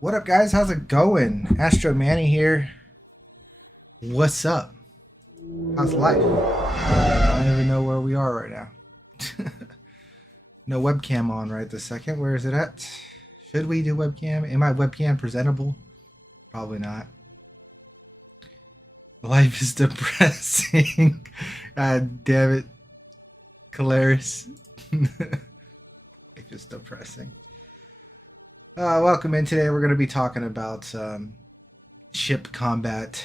What up, guys? How's it going? Astro Manny here. What's up? How's life? I don't even know where we are right now. No webcam on right this second. Where is it at? Should we do webcam? Am I webcam presentable? Probably not. Life is depressing. God damn it. Calaris. Life is depressing. Welcome in. Today we're going to be talking about ship combat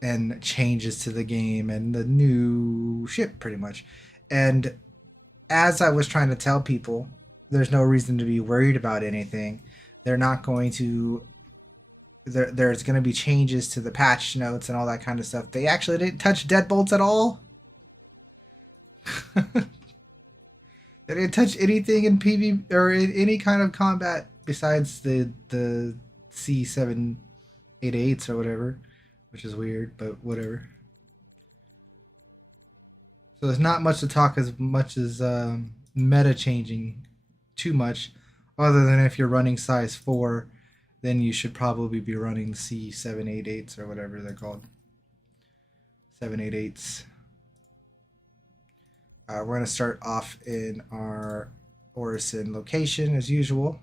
and changes to the game and the new ship, pretty much. And as I was trying to tell people, there's no reason to be worried about anything. They're not going to. There's going to be changes to the patch notes and all that kind of stuff. They actually didn't touch deadbolts at all. They didn't touch anything in PvP or in any kind of combat besides the C788s or whatever, which is weird, but whatever. So there's not much to talk as much as meta changing too much, other than if you're running size 4, then you should probably be running C788s or whatever they're called. 788s. We're going to start off in our Orison location as usual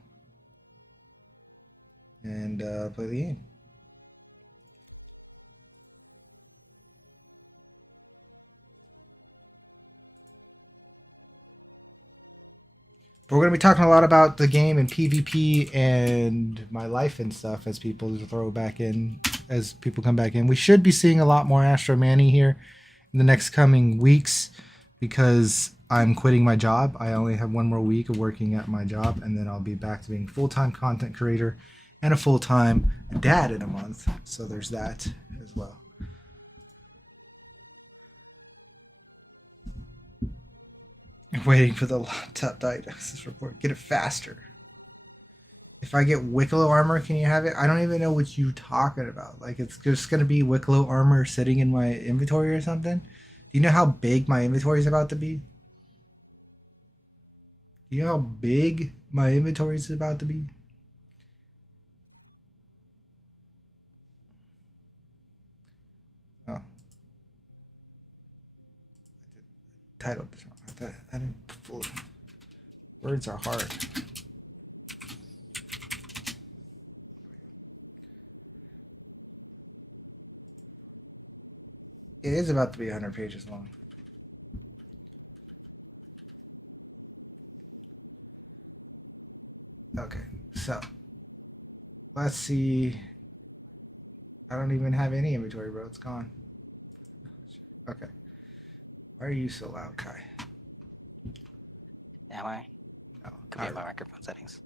and play the game. But we're going to be talking a lot about the game and PvP and my life and stuff as people throw back in, as people come back in. We should be seeing a lot more Astro Manny here in the next coming weeks, because I'm quitting my job. I only have one more week of working at my job, and then I'll be back to being a full-time content creator and a full-time dad in a month. So there's that as well. Waiting for the laptop diagnosis report. Get it faster. If I get Wicklow armor, can you have it? I don't even know what you're talking about. Like, it's just going to be Wicklow armor sitting in my inventory or something? Do you know how big my inventory is about to be? Do you know how big my inventory is about to be? Oh. I titled this wrong. I didn't. Words are hard. It is about to be 100 pages long. Okay, so let's see. I don't even have any inventory, bro. It's gone. Okay. Why are you so loud, Kai? Am I? No. Could be in my microphone settings.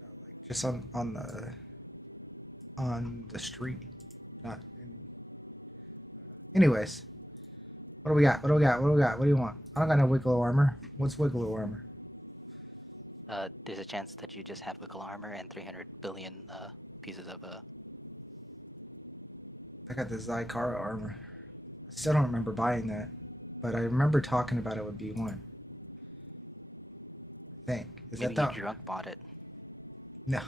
No, like just on the street, not in. Anyways, what do we got? What do we got? What do we got? What do you want? I don't got no Wicklow armor. What's Wicklow armor? There's a chance that you just have Wickle armor and 300 billion pieces of I got the Zykara armor. I still don't remember buying that, but I remember talking about it with B1. I think. Is maybe that you drunk bought it. No.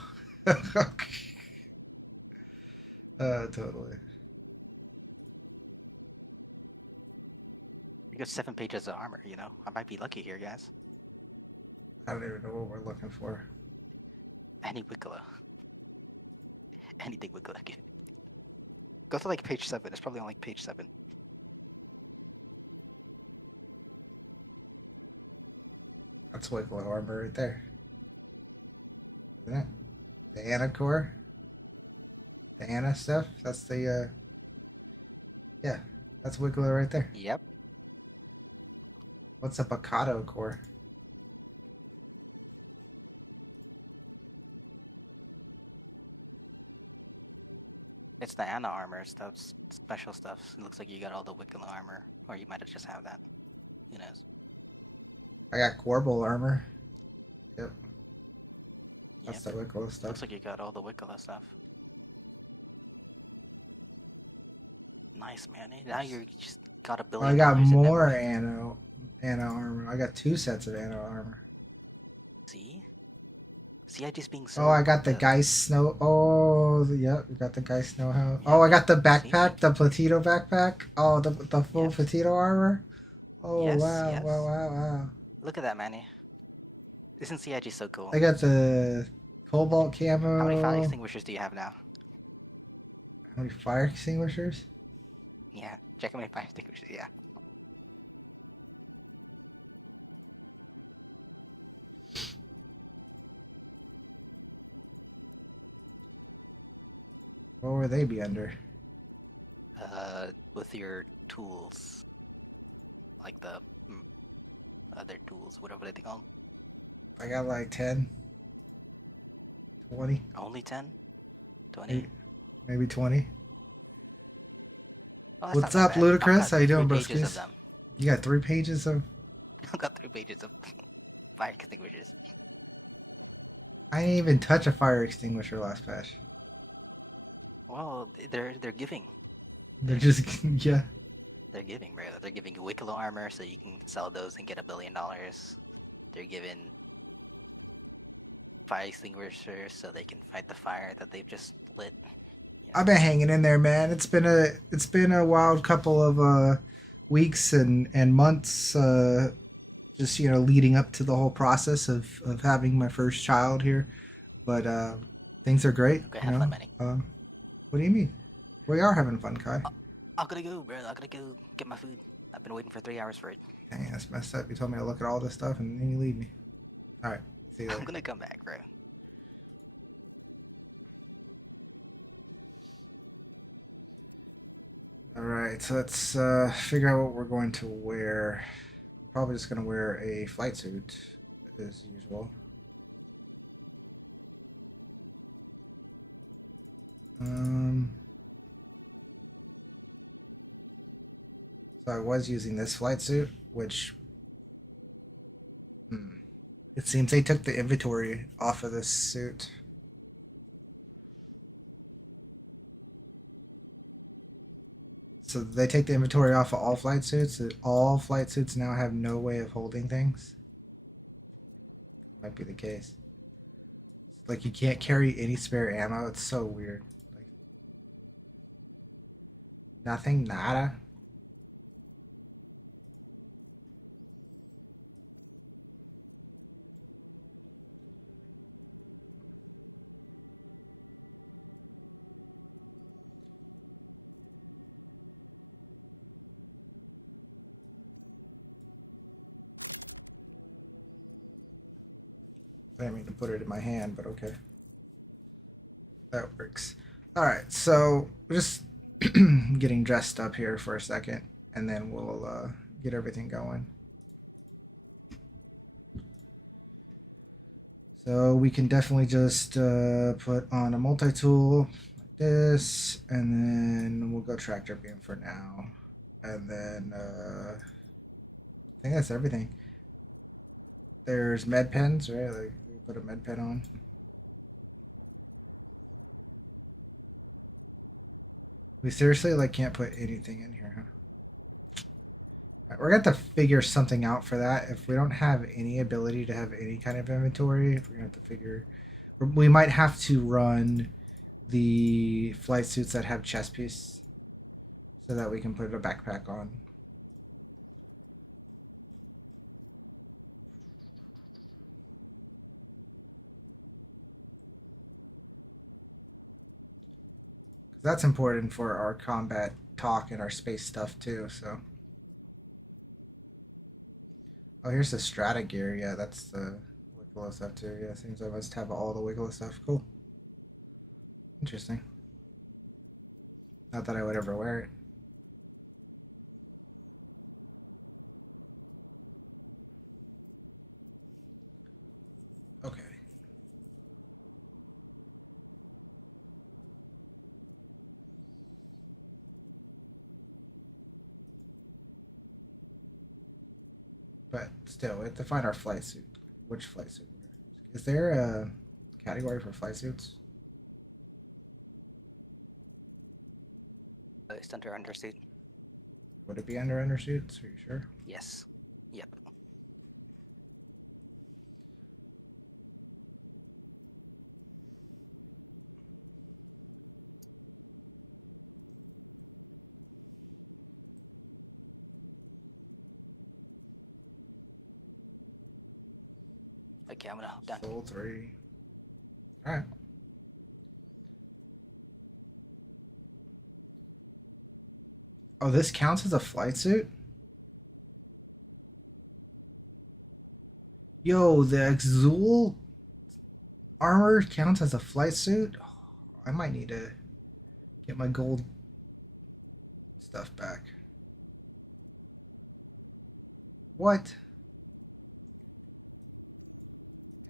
Totally. You got 7 pages of armor, you know? I might be lucky here, guys. I don't even know what we're looking for. Any Wicklow. Anything Wicklow. Go to like page 7. It's probably on like page 7. That's Wicklow armor right there. Isn't it? The Anna core. The Anna stuff. That's the yeah, that's Wicklow right there. Yep. What's a Picado core? It's the Anna armor stuff, special stuff. It looks like you got all the Wicklow armor, or you might have just have that. Who knows? I got Corbel armor. Yep. That's Yep. the Wicklow stuff. Looks like you got all the Wicklow stuff. Nice, man. Now you just got $1 billion. I got more Anna armor. I got 2 sets of Anna armor. See? CIG's being so. Oh, I got the the- Geist Snow. Oh, yep, we got the Geist Snow House. Yeah, Oh, I got the see? backpack, the Platito backpack. Oh, the full Yes. Platito armor. Oh, Yes, wow, yes. wow, wow, wow. Look at that, Manny. Isn't CIG so cool? I got the Cobalt camo. How many fire extinguishers do you have now? How many fire extinguishers? Yeah, check how many fire extinguishers. Yeah. What would they be under? With your tools, like the other tools, whatever they call them. I got like 10, 20, Only 10? 20? maybe 20. Oh, that's What's not that up, bad. Ludacris? I've How you got doing, 3 pages of broskies? them. You got 3 pages of... I've got 3 pages of fire extinguishers. I didn't even touch a fire extinguisher last patch. Well, they're giving. They're just... yeah. They're giving, bro. They're giving you Wicklow armor so you can sell those and get $1 billion. They're giving fire extinguishers so they can fight the fire that they've just lit. You know? I've been hanging in there, man. It's been a wild couple of weeks and months, just leading up to the whole process of having my first child here. But things are great. Okay, have fun, Manny. What do you mean? We are having fun, Kai. I'm gonna go, bro. I'm gonna go get my food. I've been waiting for 3 hours for it. Dang, that's messed up. You told me to look at all this stuff and then you leave me. All right, see you later. I'm gonna come back, bro. All right, so let's figure out what we're going to wear. Probably just going to wear a flight suit as usual. So I was using this flight suit, which it seems they took the inventory off of this suit. So they take the inventory off of all flight suits. All flight suits now have no way of holding things. Might be the case. Like you can't carry any spare ammo. It's so weird. Like nothing, nada. I didn't mean to put it in my hand, but okay. That works. All right, so we're just getting dressed up here for a second, and then we'll get everything going. So we can definitely just put on a multi-tool like this, and then we'll go tractor beam for now. And then I think that's everything. There's med pens, right? Like we put a med pen on. We seriously can't put anything in here, huh? All right, we're gonna have to figure something out for that. If we don't have any ability to have any kind of inventory, we're gonna have to figure. We might have to run the flight suits that have chest piece, so that we can put a backpack on. That's important for our combat talk and our space stuff too. So, oh, here's the strata gear. Yeah, that's the Wicklow stuff too. Yeah, seems I must have all the Wicklow stuff. Cool. Interesting. Not that I would ever wear it. Okay. But still, we have to find our flight suit. Which flight suit we're gonna use. Is there a category for flight suits? It's under undersuit. Would it be under undersuits? Are you sure? Yes. Yep. Okay, I'm gonna hop down. Soul 3. Alright. Oh, this counts as a flight suit? Yo, the Exul armor counts as a flight suit? Oh, I might need to get my gold stuff back. What?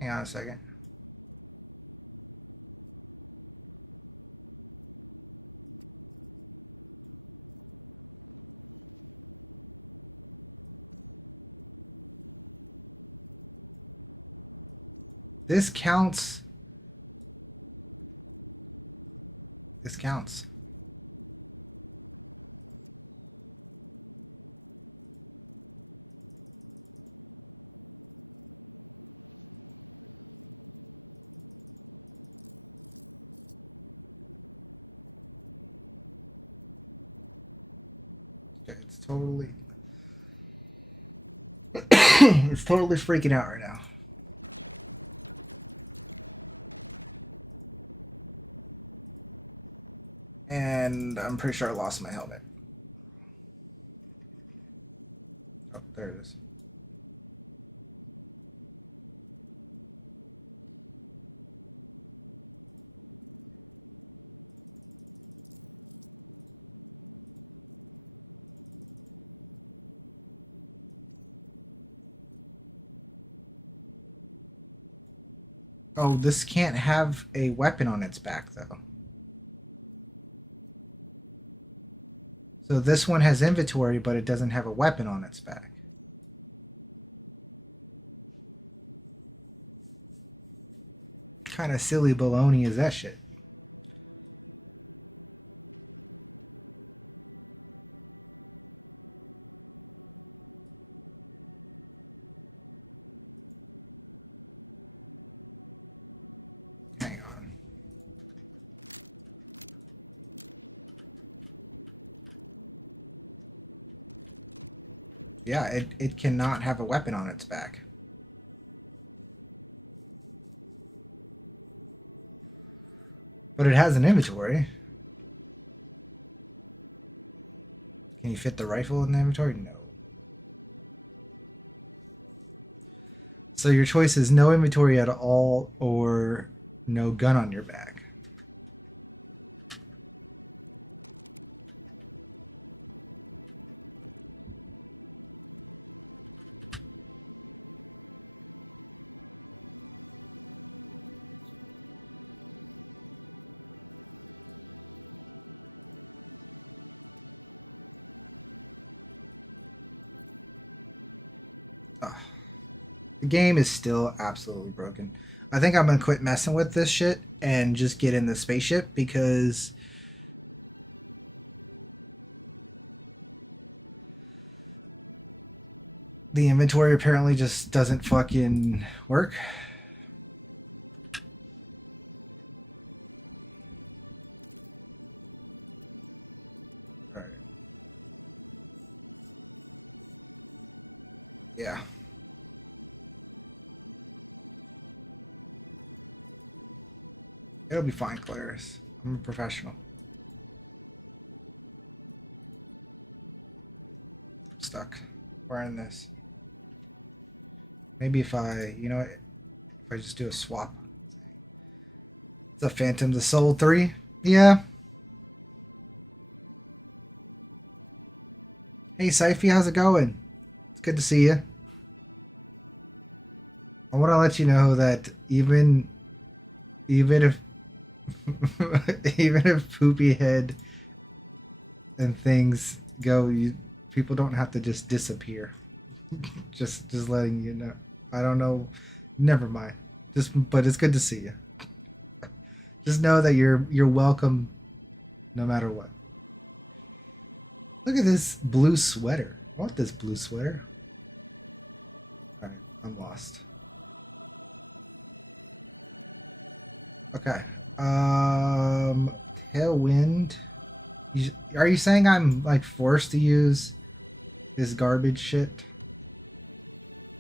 Hang on a second. This counts. This counts. Okay, it's totally it's totally freaking out right now. And I'm pretty sure I lost my helmet. Oh, there it is. Oh, this can't have a weapon on its back, though. So this one has inventory, but it doesn't have a weapon on its back. What kind of silly baloney is that shit? Hang on. Yeah, it cannot have a weapon on its back. But it has an inventory. Can you fit the rifle in the inventory? No. So your choice is no inventory at all or no gun on your back. Oh, the game is still absolutely broken. I think I'm gonna quit messing with this shit and just get in the spaceship because the inventory apparently just doesn't fucking work. All right. Yeah. It'll be fine, Clarice. I'm a professional. I'm stuck wearing this. Maybe if if I just do a swap. It's a Phantom the Soul 3. Yeah. Hey, Syfy, how's it going? It's good to see you. I want to let you know that even if even if poopy head and things go, people don't have to just disappear. just letting you know. I don't know. Never mind. But it's good to see you. Just know that you're welcome, no matter what. Look at this blue sweater. I want this blue sweater. All right, I'm lost. Okay. Tailwind. Are you saying I'm like forced to use this garbage shit?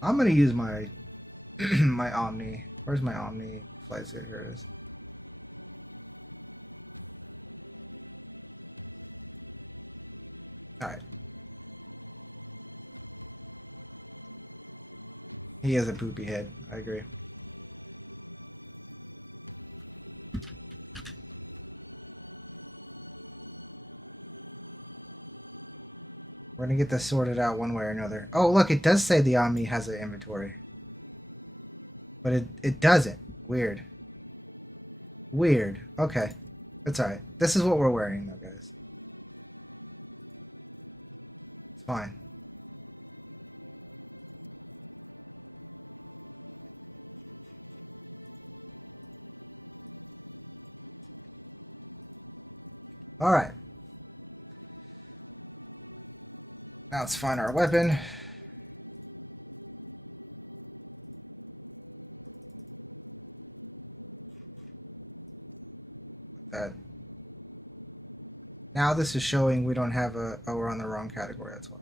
I'm gonna use my my Omni. Where's my Omni flight suit? Here it is. All right. He has a poopy head. I agree. We're gonna get this sorted out one way or another. Oh, look, it does say the Omni has an inventory. But it doesn't. Weird. Weird. Okay. That's alright. This is what we're wearing, though, guys. It's fine. Alright. Now let's find our weapon. That. Now this is showing we don't have a... Oh, we're on the wrong category, that's why.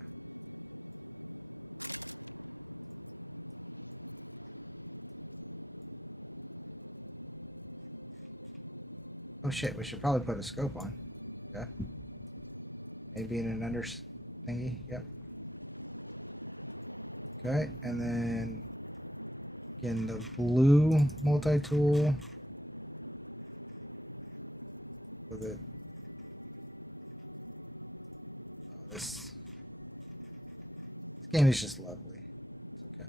Oh shit, we should probably put a scope on. Yeah. Maybe in an under thingy. Yep. Okay, and then again the blue multi-tool with it. Oh, this game is just lovely. It's okay.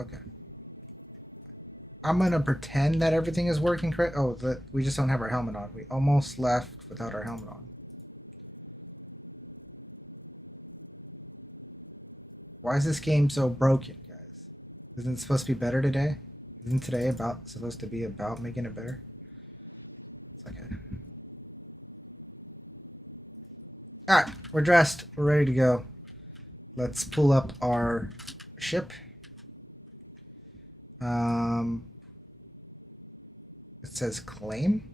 Okay. I'm gonna pretend that everything is working correct. Oh, that we just don't have our helmet on. We almost left without our helmet on. Why is this game so broken, guys? Isn't it supposed to be better today? Isn't today supposed to be about making it better? It's like a... Alright, we're dressed. We're ready to go. Let's pull up our ship. It says claim.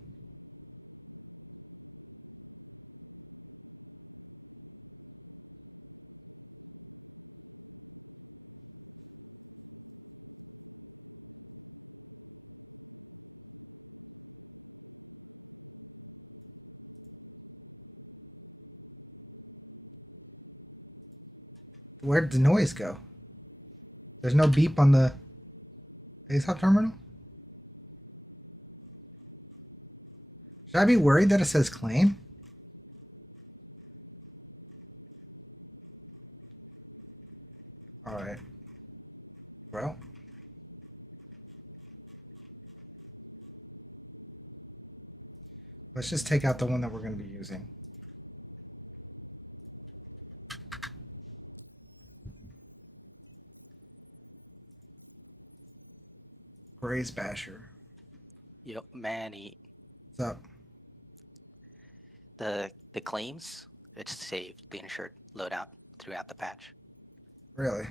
Where'd the noise go? There's no beep on the desktop terminal? Should I be worried that it says claim? Alright. Well. Let's just take out the one that we're going to be using. Graze Basher. Yep, Manny. What's up? The claims, it's saved the insured loadout throughout the patch. Really?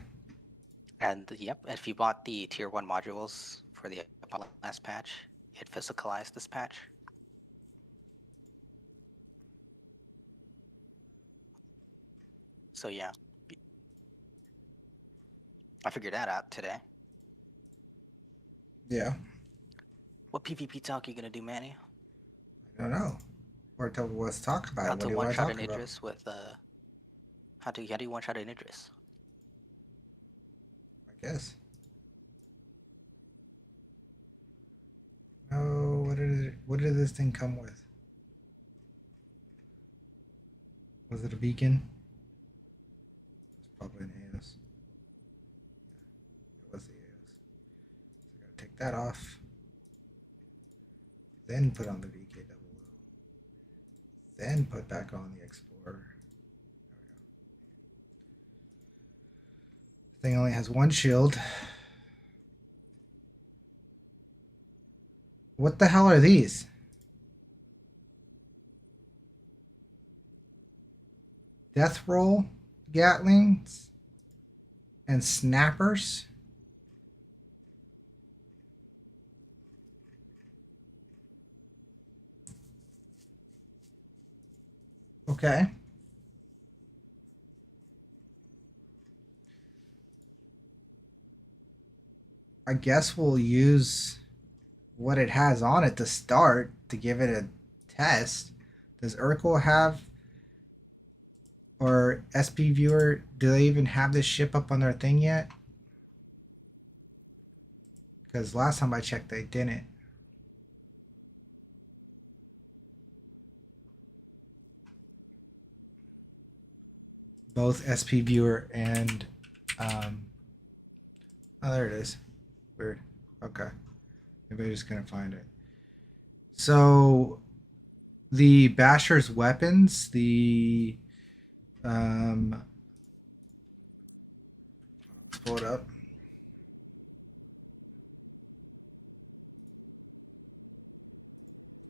And yep, if you bought the tier 1 modules for the last patch, it physicalized this patch. So yeah, I figured that out today. Yeah. What PvP talk are you gonna do, Manny? I don't know. Or let's talk about it. What do you want to talk about? Idris with how do you one-shot an Idris? I guess. No, what did this thing come with? Was it a beacon? It's probably an AS. Yeah, it was the AS. So I gotta take that off. Then put on the VK00. Then put back on the Explorer. There we go. This thing only has one shield. What the hell are these? Death roll Gatlings and snappers. Okay. I guess we'll use what it has on it to start to give it a test. Does Urkel have, or SP Viewer, do they even have this ship up on their thing yet? Because last time I checked, they didn't. Both SP Viewer and oh, there it is. Weird. Okay, maybe I just couldn't find it. So the Basher's weapons, the let's pull it up.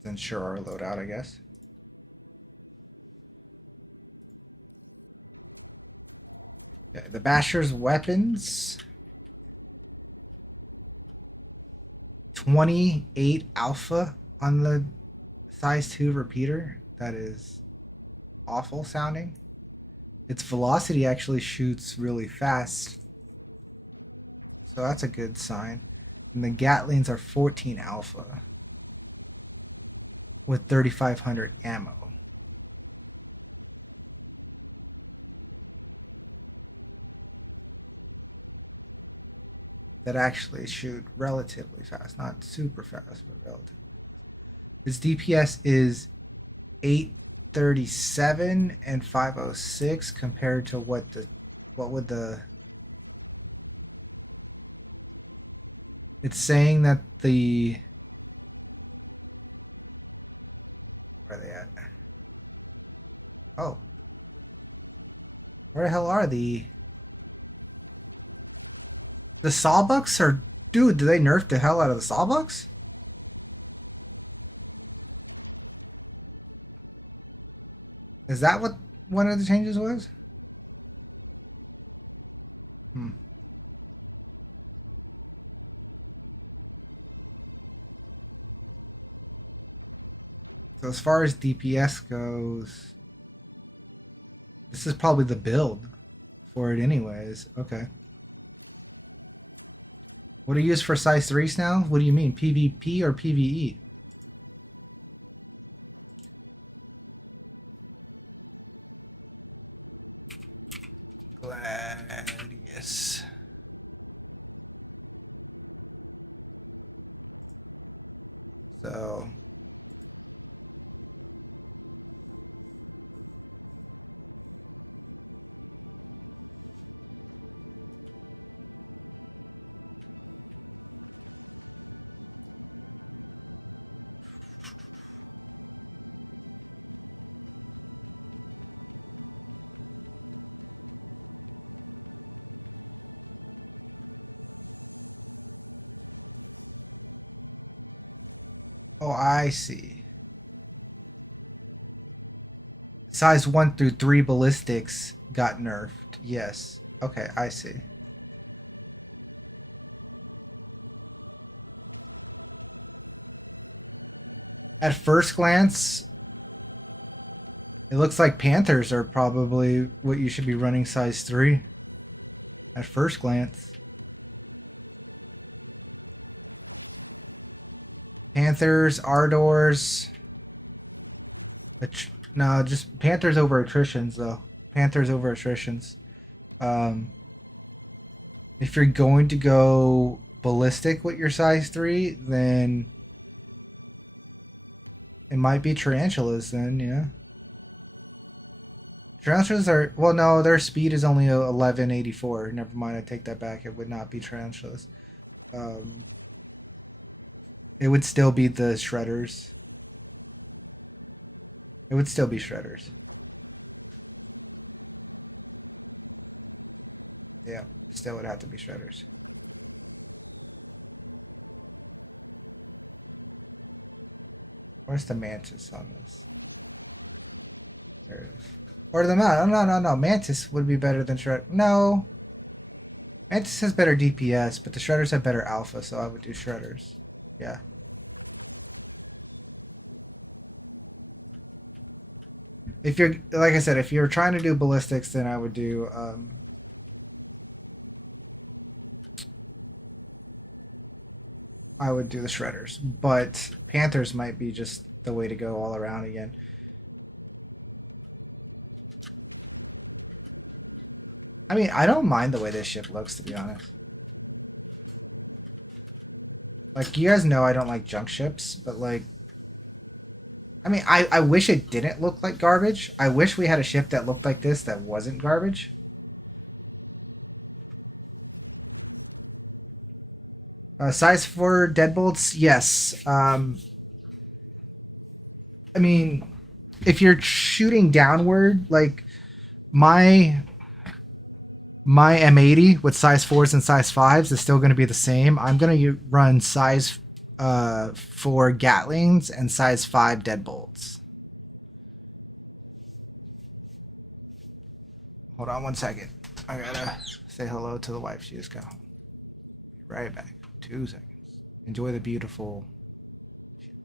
Let's ensure our loadout, I guess. Okay, the Basher's weapons. 28 alpha on the size 2 repeater. That is awful sounding. Its velocity actually shoots really fast, so that's a good sign. And the Gatlings are 14 alpha with 3500 ammo. That actually shoot relatively fast, not super fast, but relatively fast. Its DPS is 837 and 506 compared to what would the, it's saying that the, where are they at? Oh, where the hell are the sawbucks? Are, dude, do they nerf the hell out of the sawbucks? Is that what one of the changes was? Hmm. So as far as DPS goes, this is probably the build for it anyways. Okay. What do you use for size 3s now? What do you mean? PvP or PvE? Gladius. So oh, I see. Size 1 through 3 ballistics got nerfed. Yes. Okay, I see. At first glance, it looks like Panthers are probably what you should be running size 3. At first glance. Panthers, Ardors. No, just Panthers over attritions, though. Panthers over attritions. Um, if you're going to go ballistic with your size 3, then it might be tarantulas, then, yeah. Tarantulas are, well, no, their speed is only 1184. Never mind, I take that back. It would not be tarantulas. Um, it would still be the shredders. It would still be shredders. Yeah, still would have to be shredders. Where's the mantis on this? There it is. Or the mount. No. Mantis would be better than shred. No. Mantis has better DPS, but the shredders have better alpha, so I would do shredders. Yeah. If you're, like I said, if you're trying to do ballistics, then I would do the shredders. But Panthers might be just the way to go all around again. I mean, I don't mind the way this ship looks, to be honest. Like, you guys know I don't like junk ships, but like, I mean, I wish it didn't look like garbage. I wish we had a ship that looked like this that wasn't garbage. Size 4 deadbolts, yes. I mean, if you're shooting downward, like my M80 with size 4s and size 5s is still going to be the same. I'm going to run size 4 Gatlings and size 5 deadbolts. Hold on one second. I gotta say hello to the wife. She just got home. Be right back. 2 seconds. Enjoy the beautiful ship.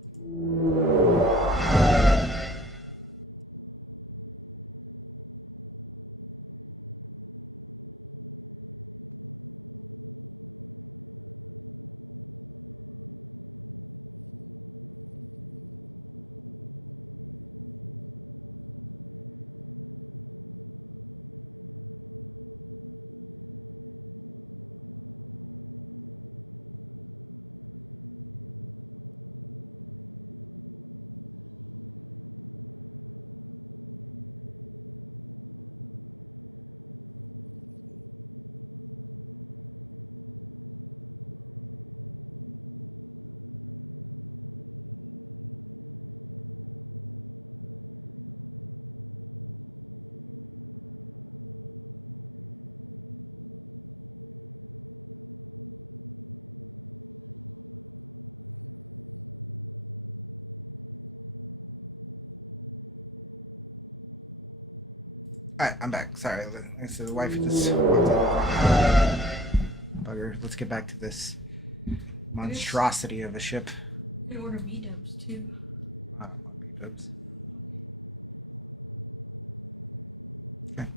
Alright, I'm back. Sorry. So the wife just walked in. Bugger. Let's get back to this monstrosity of a ship. I can order B-dubs too. I don't want B-dubs. Okay.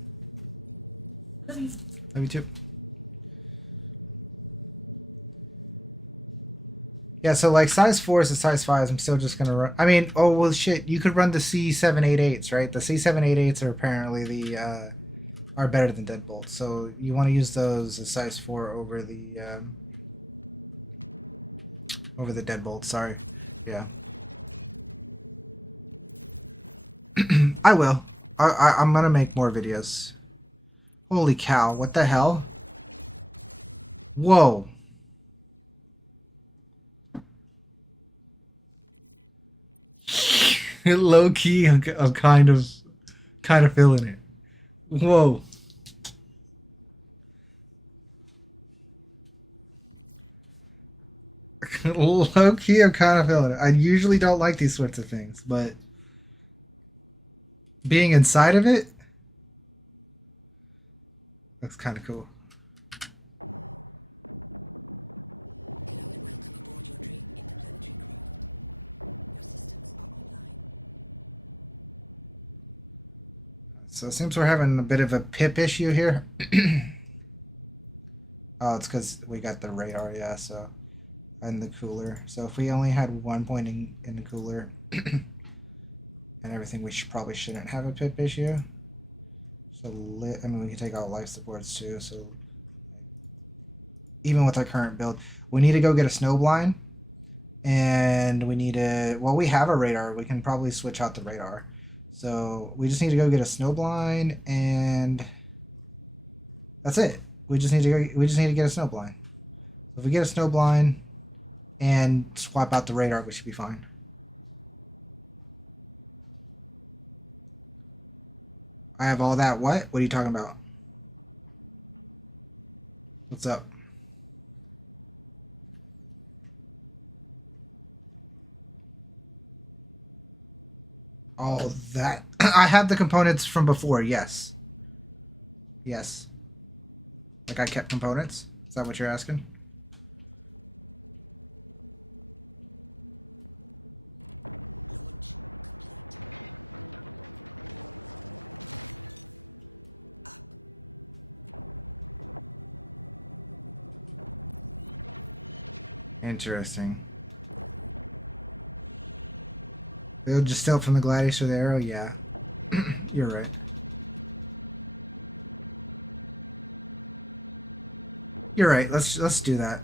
Love you. Love you too. Yeah, so like size 4s and size 5s, I'm still just gonna run. I mean, oh well, shit. You could run the C788s, right? The C788s are apparently the are better than deadbolts. So you want to use those as size 4 over the deadbolt. Sorry, yeah. I will. I'm gonna make more videos. Holy cow! What the hell? Whoa! Low key, I'm kind of feeling it. Whoa! Low key, I'm kind of feeling it. I usually don't like these sorts of things, but being inside of it looks kind of cool. So it seems we're having a bit of a pip issue here. Oh, it's because we got the radar, yeah, so, and the cooler. So if we only had one point in the cooler and everything, we probably shouldn't have a pip issue. So, I mean, we can take out life supports too, so even with our current build, we need to go get a snow blind, and we need to, well, we have a radar. We can probably switch out the radar. So we just need to go get a snow blind, and that's it. We just need to get a snow blind. So if we get a snow blind and swap out the radar, we should be fine. I have all that. What? What are you talking about? What's up? All that. I have the components from before. Yes. Yes. Like I kept components. Is that what you're asking? Interesting. They'll just steal from the Gladius or the Arrow? Yeah. You're right. You're right. Let's do that.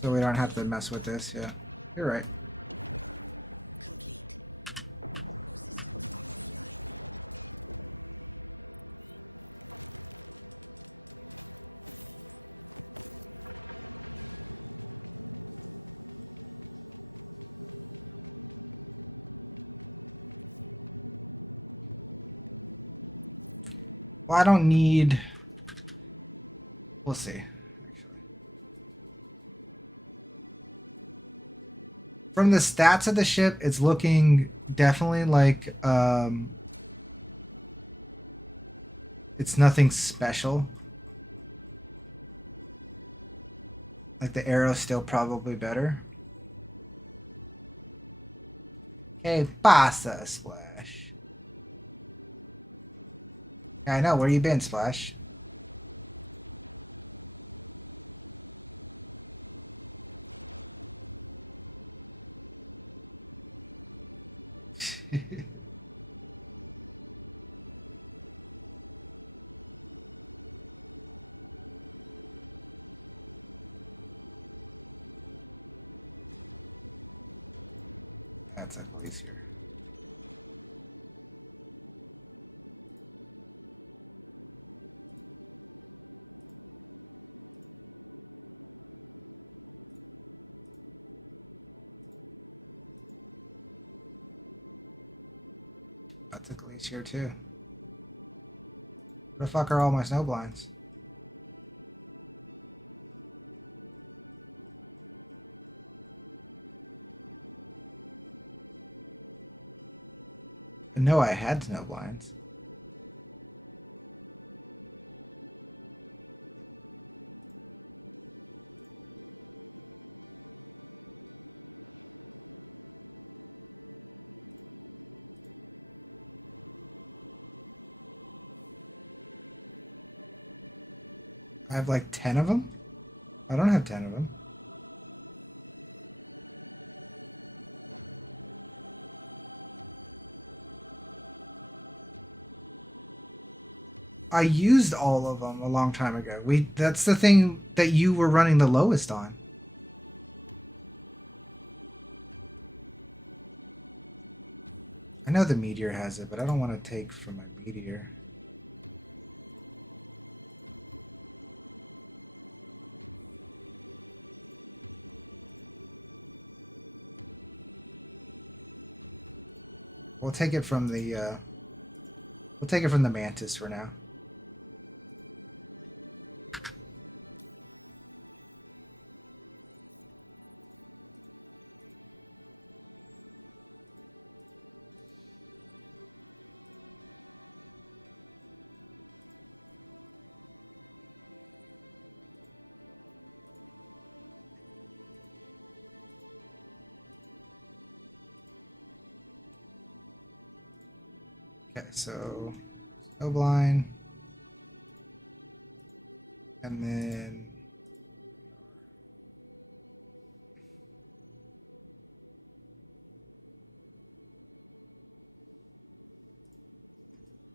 So we don't have to mess with this, yeah. You're right. Well, I don't need... We'll see, actually. From the stats of the ship, it's looking definitely like it's nothing special. Like the Arrow's still probably better. Okay, pasa, Splash. Yeah, I know. Where you been, Splash? That's a police here. That's a police here too. Where the fuck are all my snow blinds? No, I had snow blinds. I have like 10 of them? I don't have 10 of them. I used all of them a long time ago. That's the thing that you were running the lowest on. I know the Meteor has it, but I don't want to take from my Meteor. We'll take it from the Mantis for now. Okay, so Snowblind, and then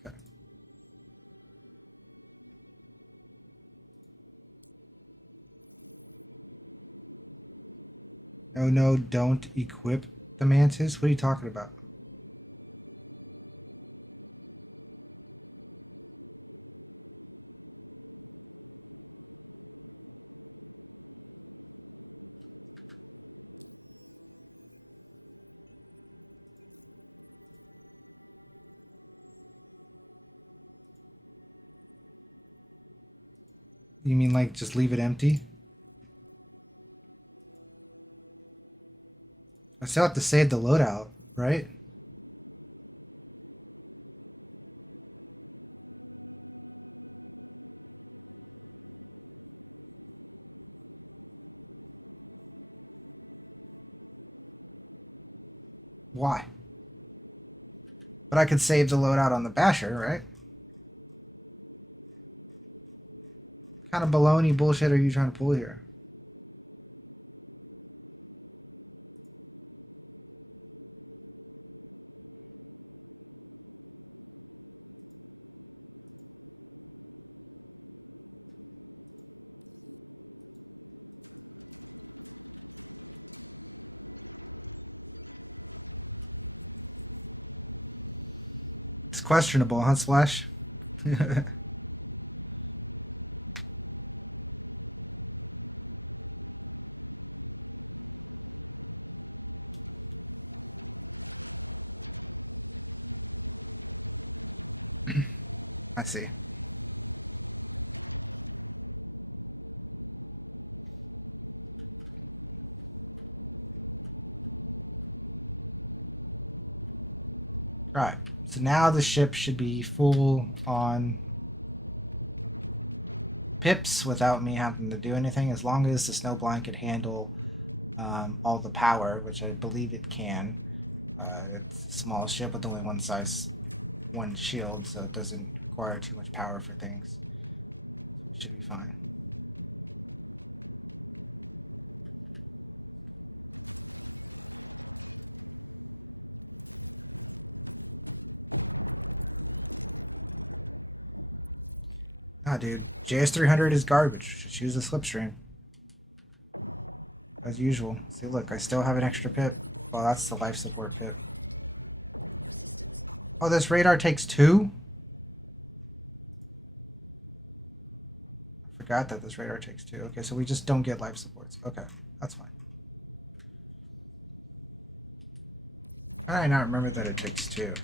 okay. No, don't equip the Mantis. What are you talking about? You mean like just leave it empty? I still have to save the loadout, right? Why? But I could save the loadout on the Basher, right? kind of baloney bullshit are you trying to pull here? It's questionable, huh, Splash? I see. Right. So now the ship should be full on pips without me having to do anything, as long as the snowblind could handle all the power, which I believe it can. It's a small ship with only one size, one shield, so it doesn't require too much power for things. Should be fine. Nah, dude, JS300 is garbage. Just use the slipstream as usual. See, look, I still have an extra pip. Well, that's the life support pip. Oh, this radar takes two? I forgot that this radar takes two. Okay, so we just don't get life supports. Okay, that's fine. How did I not remember that it takes two?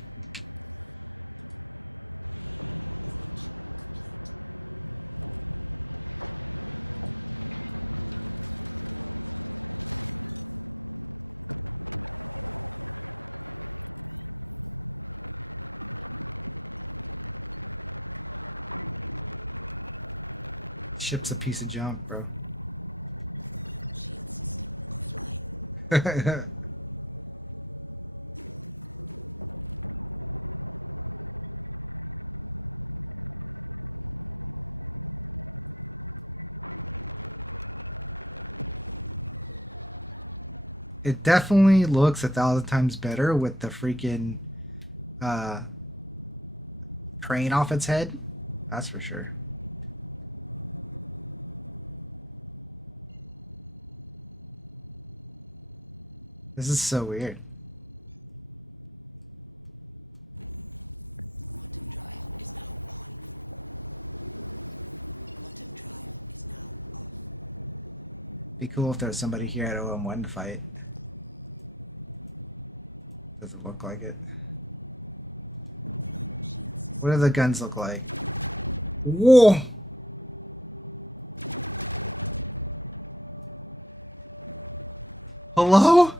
Ship's a piece of junk, bro. It definitely looks 1,000 times better with the freaking uh, crane off its head. That's for sure. This is so weird. Be cool if there was somebody here at OM1 to fight. Doesn't look like it. What do the guns look like? Whoa! Hello?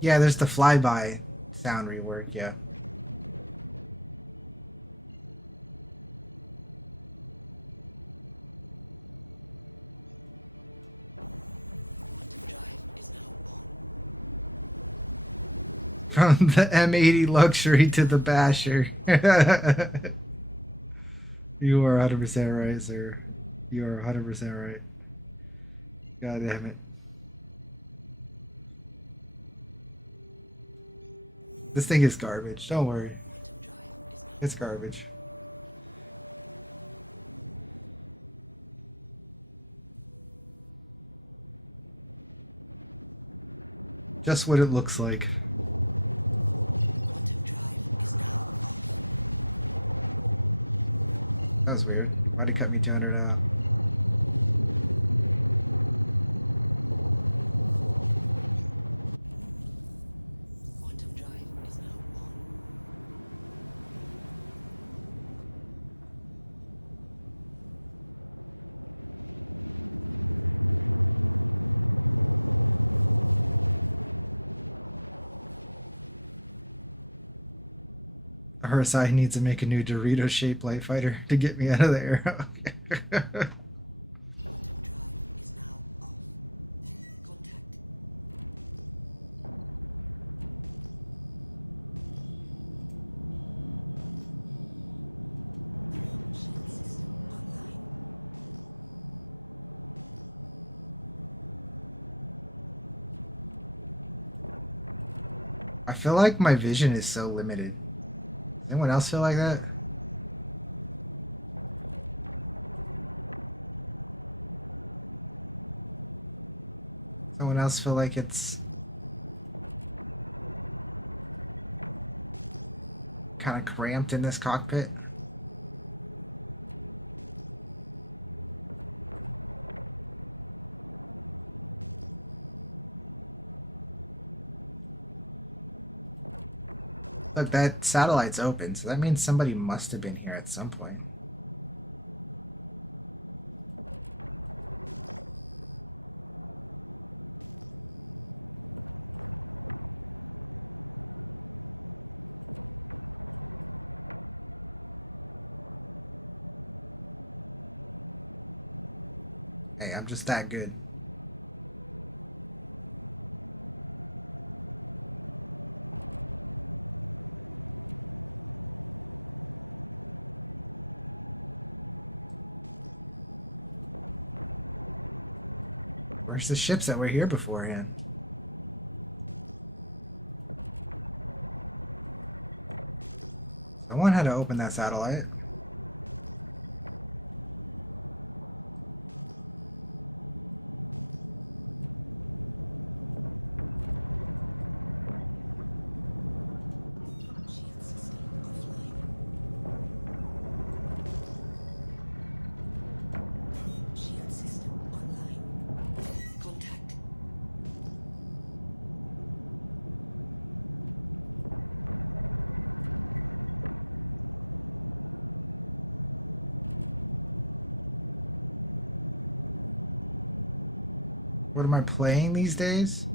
Yeah, there's the flyby sound rework, yeah. From the M80 luxury to the basher. You are 100% right, sir. You are 100% right. God damn it. This thing is garbage. Don't worry. It's garbage. Just what it looks like. That was weird. Why'd it cut me 200 out? Her side needs to make a new Dorito shaped light fighter to get me out of the arrow. I feel like my vision is so limited. Does anyone else feel like that? Someone else feel like it's kind of cramped in this cockpit? Look, that satellite's open, so that means somebody must have been here at some point. Hey, I'm just that good. Where's the ships that were here beforehand? Someone had to open that satellite. What am I playing these days?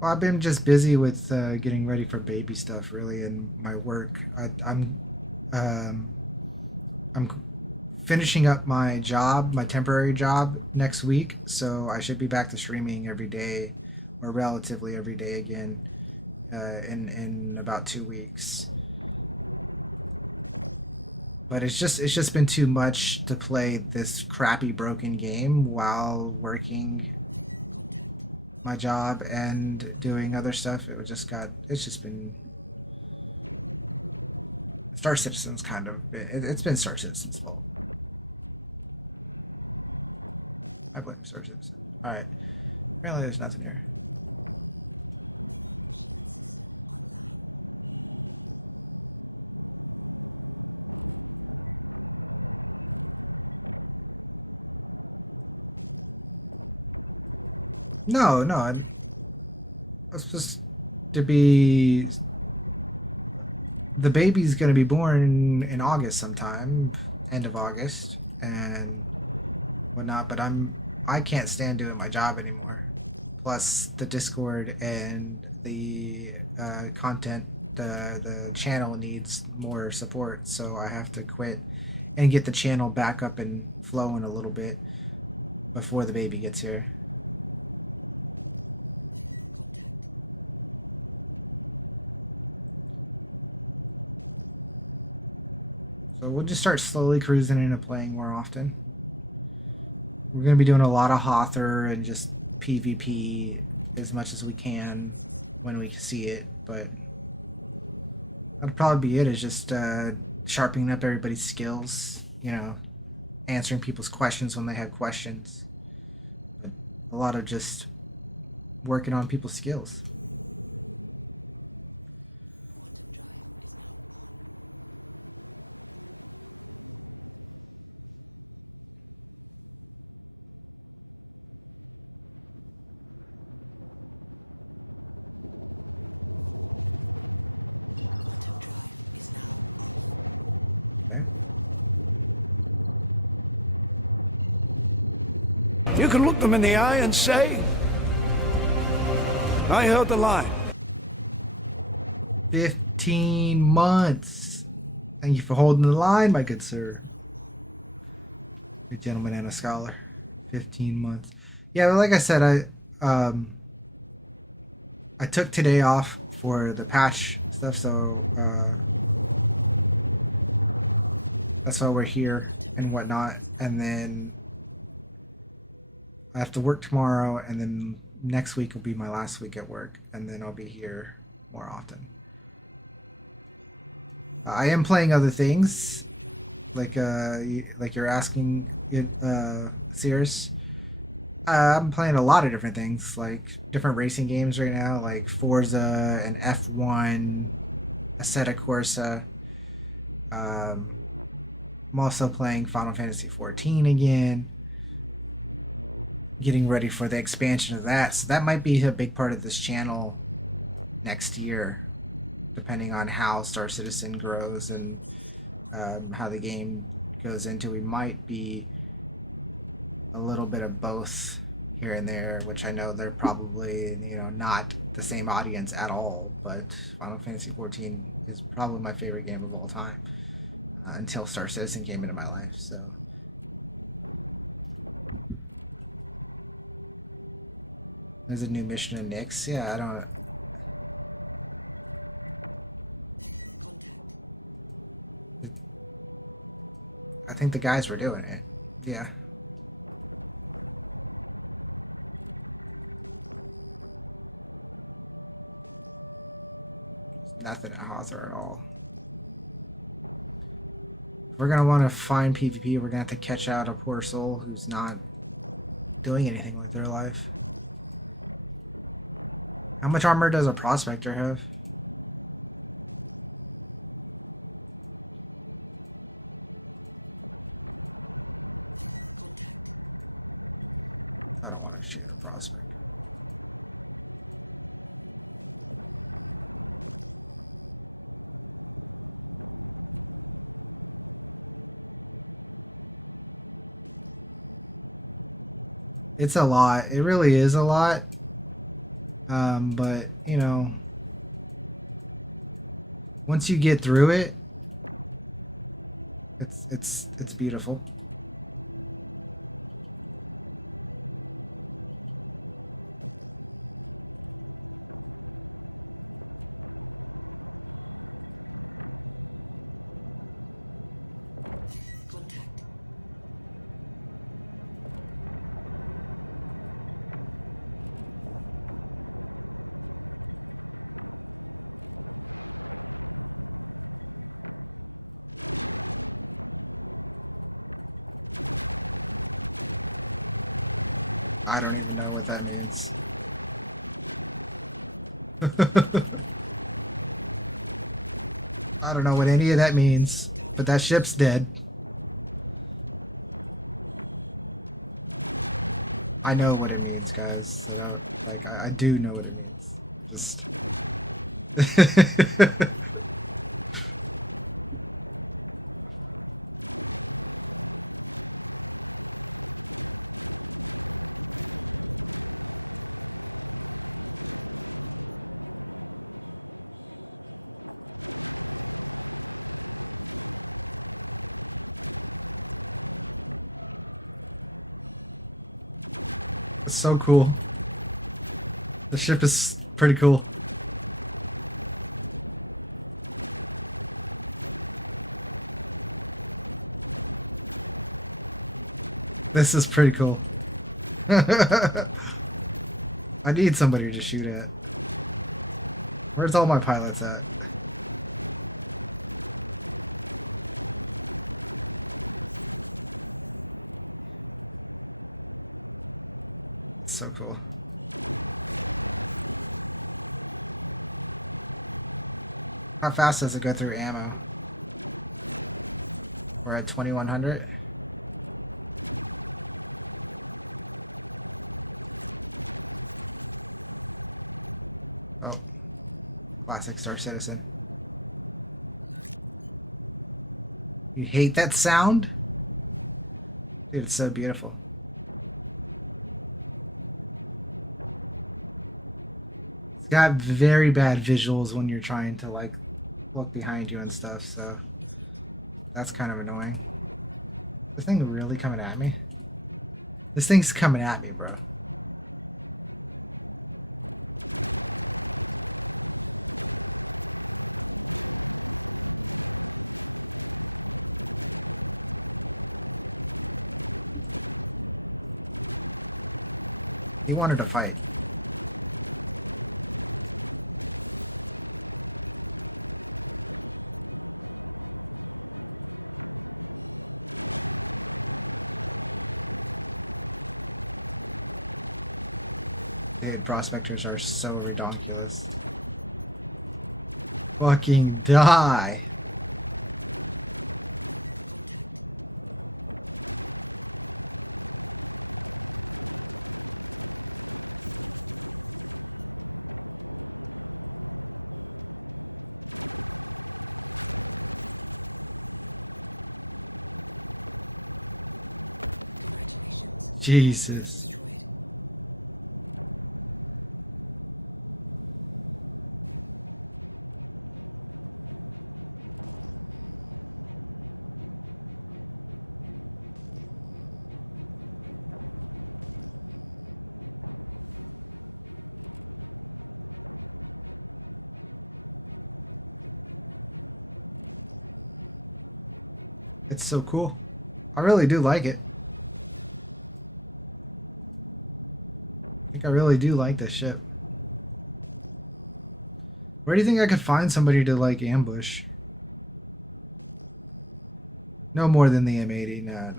Well, I've been just busy with getting ready for baby stuff, really, and my work. Um, I'm finishing up my job, my temporary job next week, so I should be back to streaming every day, or relatively every day again, in about 2 weeks. But it's just been too much to play this crappy broken game while working my job and doing other stuff. It's just been Star Citizen's kind of it's been Star Citizen's fault. I blame Star Citizen. All right. Apparently, there's nothing here. No, no. It's supposed to be the baby's going to be born in August sometime, end of August, and whatnot. But I can't stand doing my job anymore. Plus the Discord and the content, the channel needs more support, so I have to quit and get the channel back up and flowing a little bit before the baby gets here. So we'll just start slowly cruising into playing more often. We're going to be doing a lot of Hother and just PvP as much as we can when we see it, but that'll probably be it. Is just sharpening up everybody's skills, answering people's questions when they have questions, but a lot of just working on people's skills. Okay. You can look them in the eye and say, I held the line. 15 months. Thank you for holding the line, my good sir. A gentleman and a scholar. 15 months. Yeah, but like I said, I took today off for the patch stuff, so that's why we're here and whatnot. And then I have to work tomorrow, and then next week will be my last week at work, and then I'll be here more often. I am playing other things, like you're asking it, Sears. I'm playing a lot of different things, like different racing games right now, like Forza and F1, Assetto Corsa. I'm also playing Final Fantasy 14 again, getting ready for the expansion of that. So that might be a big part of this channel next year, depending on how Star Citizen grows and how the game goes into. We might be a little bit of both here and there, which I know they're probably, not the same audience at all, but Final Fantasy 14 is probably my favorite game of all time until Star Citizen came into my life. So there's a new mission in Nyx. Yeah, I think the guys were doing it. Yeah. Nothing at Hawthorne at all. If we're gonna want to find PvP, we're gonna have to catch out a poor soul who's not doing anything with their life. How much armor does a prospector have? I don't want to shoot a prospector. It's a lot. It really is a lot. But once you get through it, it's beautiful. I don't even know what that means. I don't know what any of that means, but that ship's dead. I know what it means, guys. I do know what it means. Just it's so cool. The ship is pretty cool. This is pretty cool. I need somebody to shoot at. Where's all my pilots at? It's so cool. How fast does it go through ammo? We're at 2100. Oh, classic Star Citizen. You hate that sound? Dude, it's so beautiful. It's got very bad visuals when you're trying to look behind you and stuff, so that's kind of annoying. This thing really coming at me? This thing's coming at me, bro. He wanted to fight. Dude, prospectors are so redonkulous. Fucking die. Jesus. It's so cool. I really do like it. I think I really do like this ship. Where do you think I could find somebody to like ambush? No more than the M80. No.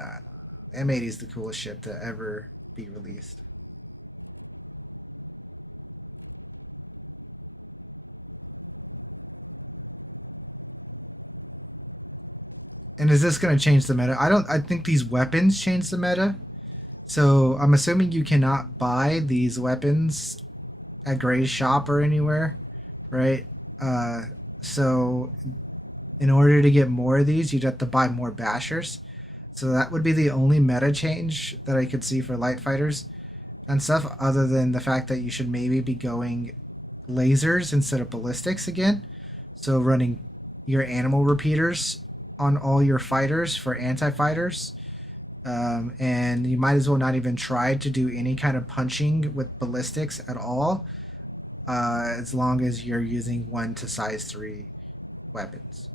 M80 is the coolest ship to ever be released. And is this going to change the meta? I think these weapons change the meta. So I'm assuming you cannot buy these weapons at Gray's shop or anywhere, right? So in order to get more of these, you'd have to buy more bashers. So that would be the only meta change that I could see for light fighters and stuff, other than the fact that you should maybe be going lasers instead of ballistics again. So running your animal repeaters on all your fighters for anti-fighters. And you might as well not even try to do any kind of punching with ballistics at all, as long as you're using 1 to size 3 weapons.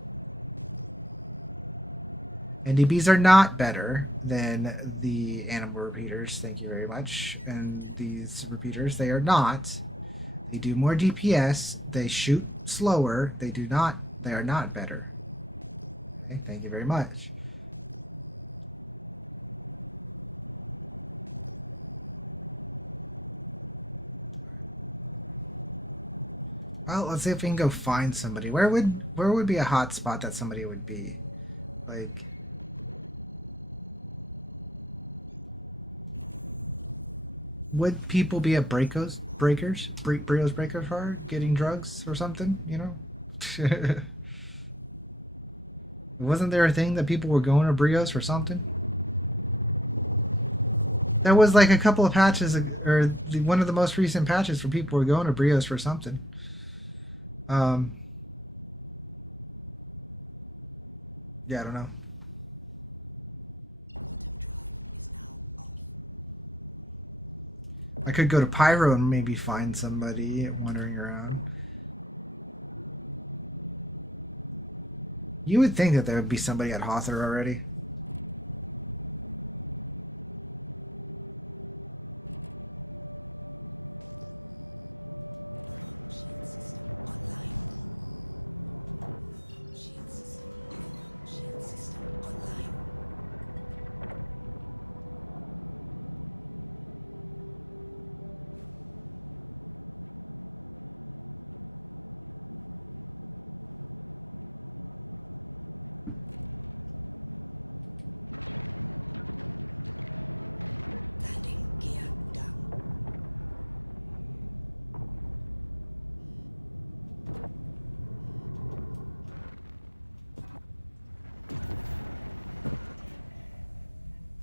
NDBs are not better than the animal repeaters, thank you very much. And these repeaters, they are not. They do more DPS, they shoot slower, they are not better. Okay, thank you very much. Well, let's see if we can go find somebody. Where would be a hot spot that somebody would be? Like, would people be at Brio's Breakers Bar getting drugs or something? You know, wasn't there a thing that people were going to Brio's for something? That was like a couple of patches, or one of the most recent patches where people were going to Brio's for something. Um, yeah, I don't know. I could go to Pyro and maybe find somebody wandering around. You would think that there would be somebody at Hawthor already.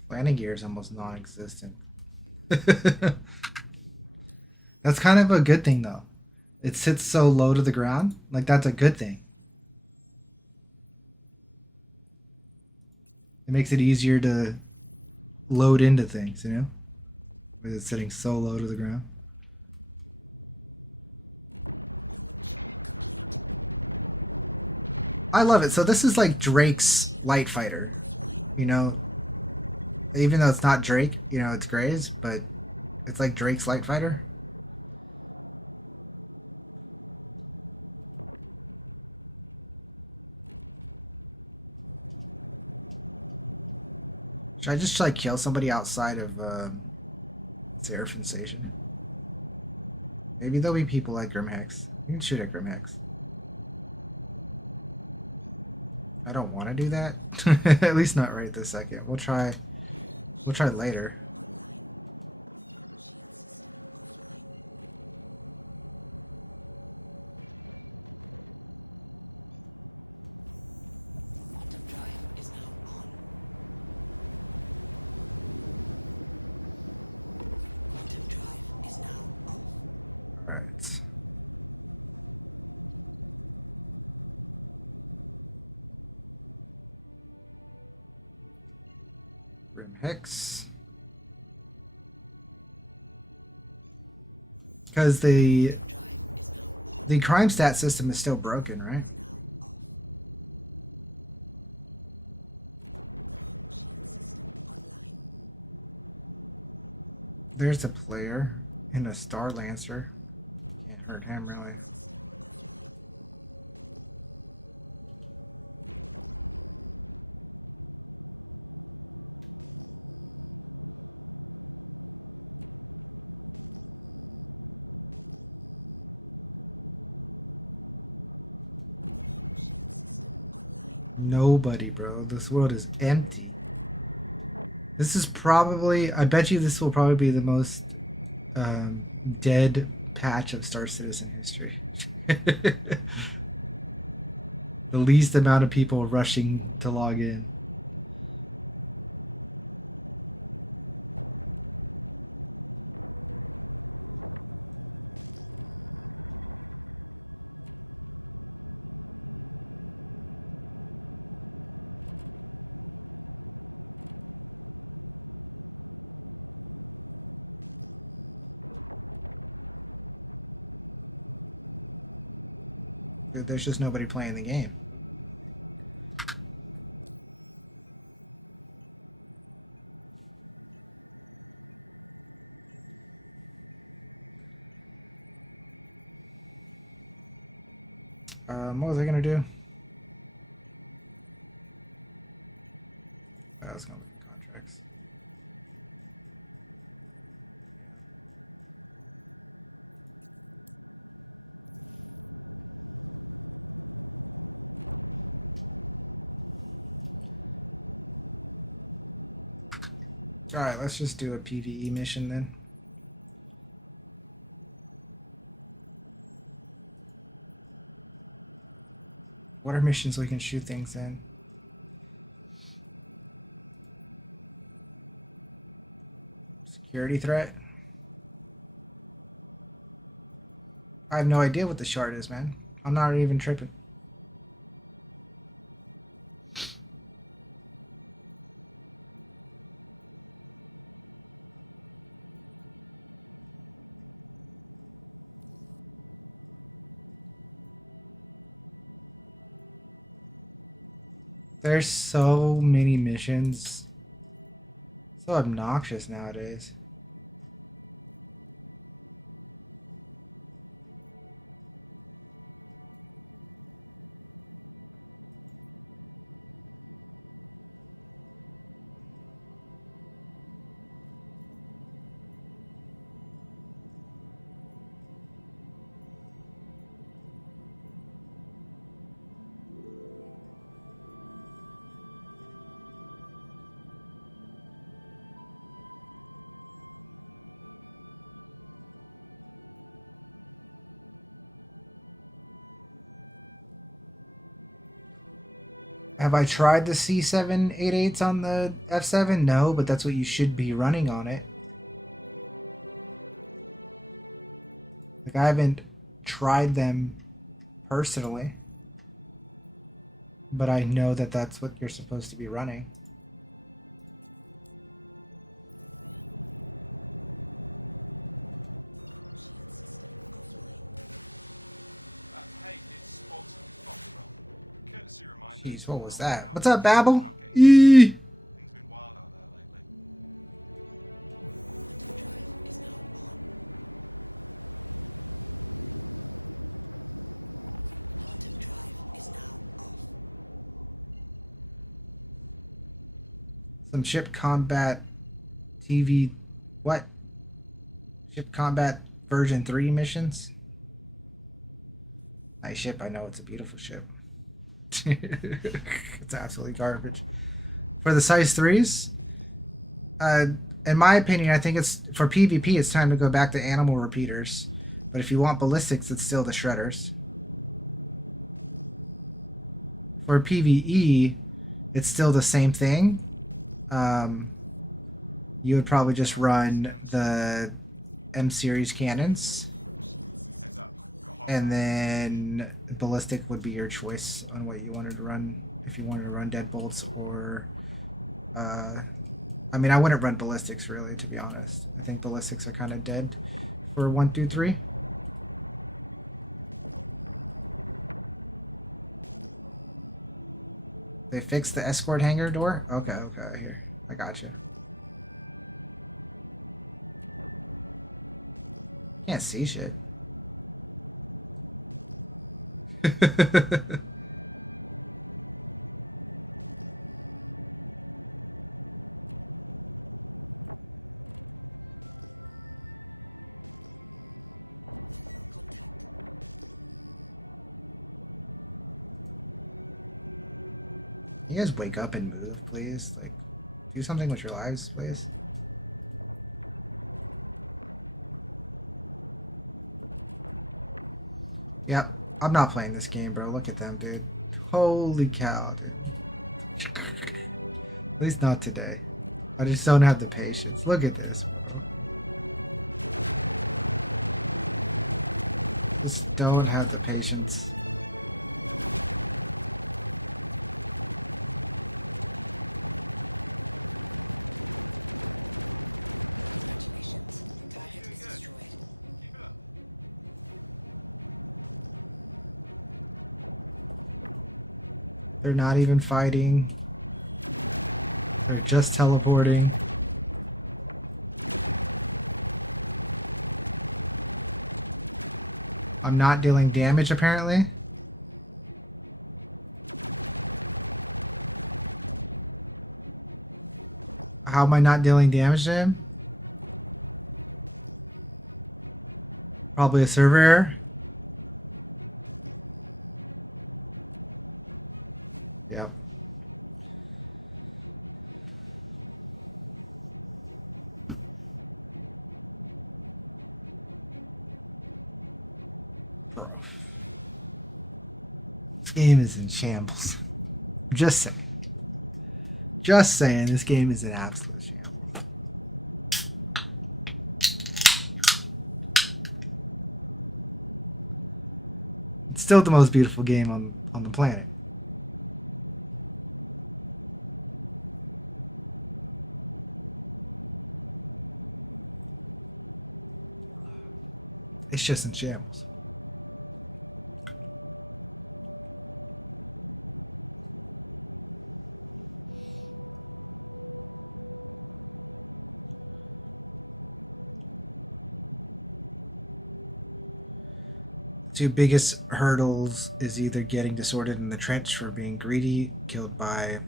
Landing gear is almost non-existent. That's kind of a good thing, though. It sits so low to the ground. Like, that's a good thing. It makes it easier to load into things, you know, with it sitting so low to the ground. I love it. So this is like Drake's Light Fighter, you know, even though it's not Drake, you know, it's Gray's, but it's like Drake's Light Fighter. Should I just like kill somebody outside of Seraphim Station? Maybe there'll be people like Grimhex. You can shoot at Grimhex. I don't want to do that. At least not right this second. We'll try later. All right. Grimhex. Because the crime stat system is still broken, right? There's a player in a Star Lancer. Can't hurt him really. Nobody, bro. This world is empty. This is probably, I bet you this will probably be the most dead patch of Star Citizen history. The least amount of people rushing to log in. There's just nobody playing the game. What was I gonna do? I was gonna look at contracts. Yeah. All right, let's just do a PvE mission then. What are missions we can shoot things in? Security threat? I have no idea what the shard is, man. I'm not even tripping. There's so many missions. So obnoxious nowadays. Have I tried the C788s on the F7? No, but that's what you should be running on it. Like, I haven't tried them personally, but I know that that's what you're supposed to be running. Jeez, what was that? What's up, Babel? Eee. Some ship combat TV. What? Ship combat version 3 missions? Nice ship. I know it's a beautiful ship. It's absolutely garbage. For the size 3s, in my opinion, I think it's for PvP, it's time to go back to animal repeaters. But if you want ballistics, it's still the shredders. For PvE, it's still the same thing. You would probably just run the M series cannons, and then ballistic would be your choice on what you wanted to run. If you wanted to run deadbolts or, I mean, I wouldn't run ballistics really, to be honest. I think ballistics are kind of dead for 1 through 3. They fixed the escort hangar door? Okay, okay, here. I got you. Can't see shit. You guys wake up and move, please? Like, do something with your lives, please. Yep, I'm not playing this game, bro. Look at them, dude. Holy cow, dude. At least not today. I just don't have the patience. Look at this, bro. Just don't have the patience. They're not even fighting. They're just teleporting. I'm not dealing damage, apparently. How am I not dealing damage to him? Probably a server error. Yep. Bro. This game is in shambles. Just saying. Just saying, this game is in absolute shambles. It's still the most beautiful game on the planet. It's just in shambles. Two biggest hurdles is either getting disordered in the trench for being greedy, killed by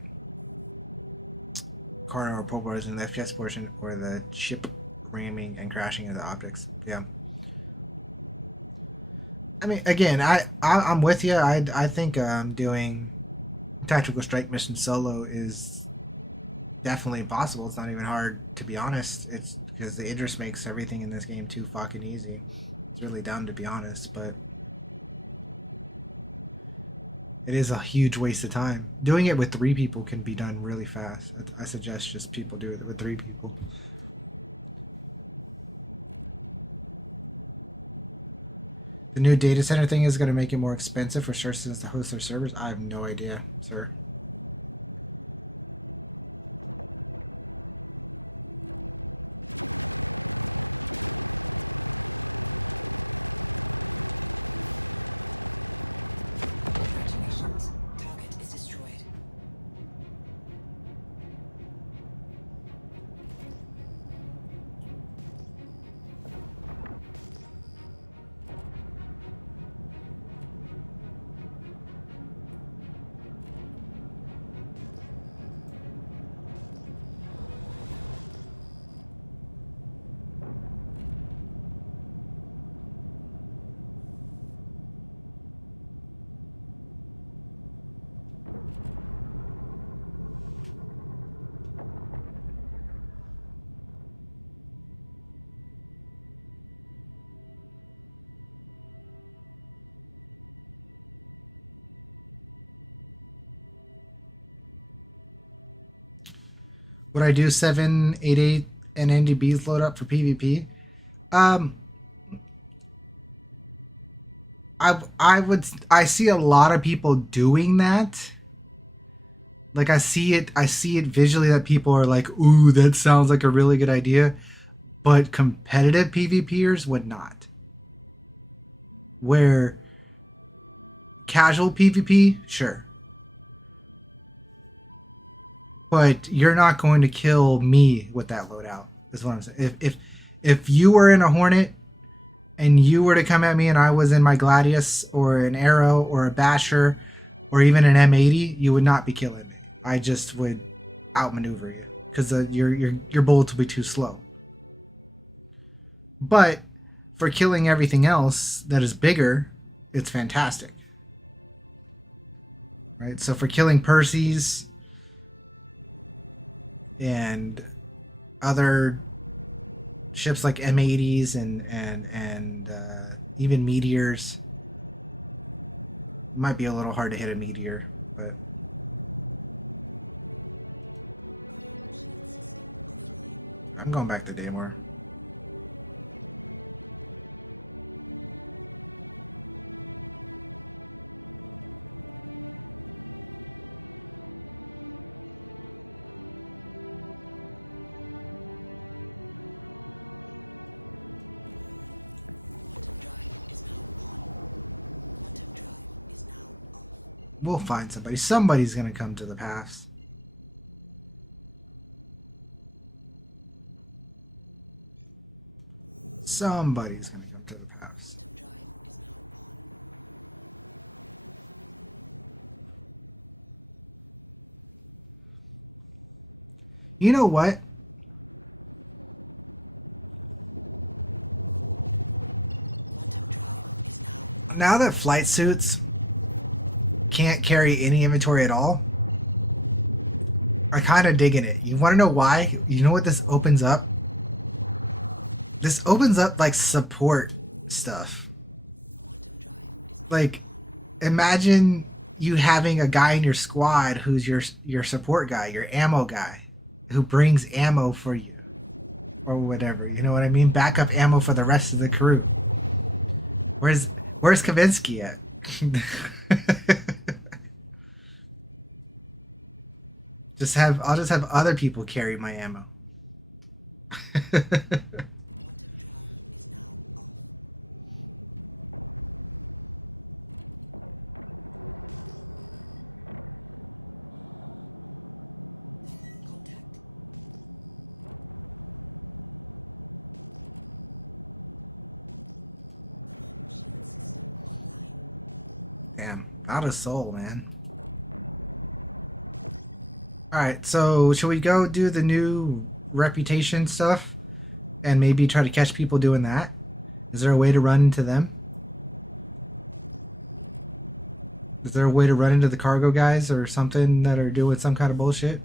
corner or pole bars in the FPS portion, or the ship ramming and crashing into objects. Yeah. I mean, again, I'm with you. I think doing tactical strike mission solo is definitely possible. It's not even hard, to be honest. It's because the Idris makes everything in this game too fucking easy. It's really dumb, to be honest, but it is a huge waste of time. Doing it with 3 people can be done really fast. I suggest just people do it with 3 people. The new data center thing is going to make it more expensive for citizens to host their servers. I have no idea, sir. Would I do 788 and NDBs load up for PvP? I see a lot of people doing that. Like I see it visually that people are like, ooh, that sounds like a really good idea. But competitive PvPers would not. Where casual PvP, sure. But you're not going to kill me with that loadout, is what I'm saying. If you were in a Hornet and you were to come at me and I was in my Gladius or an Arrow or a Basher or even an M80, you would not be killing me. I just would outmaneuver you because your bullets will be too slow. But for killing everything else that is bigger, it's fantastic. Right? So for killing Perseus and other ships like M80s and even meteors, it might be a little hard to hit a meteor, but I'm going back to Daymore. We'll find somebody. Somebody's gonna come to the paths. Somebody's gonna come to the paths. You know what? Now that flight suits can't carry any inventory at all, I kind of digging it. You want to know why? You know what this opens up? This opens up like support stuff. Like, imagine you having a guy in your squad who's your support guy, your ammo guy, who brings ammo for you, or whatever. You know what I mean? Backup ammo for the rest of the crew. Where's Kavinsky at? I'll just have other people carry my ammo. Damn, not a soul, man. All right, so should we go do the new reputation stuff and maybe try to catch people doing that? Is there a way to run into them? Is there a way to run into the cargo guys or something that are doing some kind of bullshit?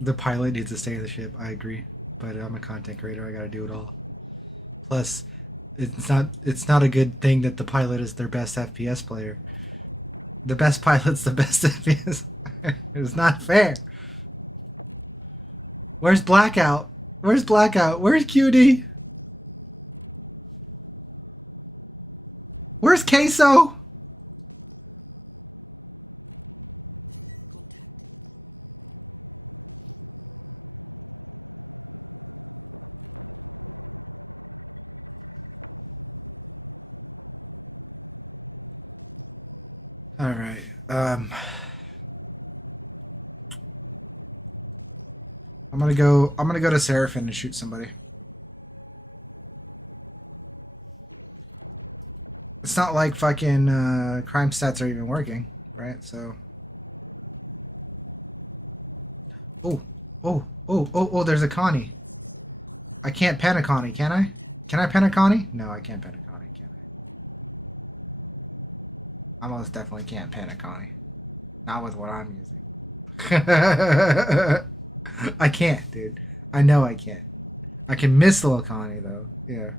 The pilot needs to stay in the ship. I agree, but I'm a content creator. I got to do it all. Plus, it's not a good thing that the pilot is their best FPS player. The best pilot's the best FPS. It's not fair. Where's Blackout? Where's Blackout? Where's QD? Where's Queso? All right. I'm gonna go to Seraphim and shoot somebody. It's not like fucking crime stats are even working, right? So. Oh, there's a Connie. I can't pen a Connie, can I? Can I pen a Connie? No, I can't pen a Connie, can I? I most definitely can't pen a Connie. Not with what I'm using. I can't, dude. I know I can't. I can missile a Connie, though. Yeah.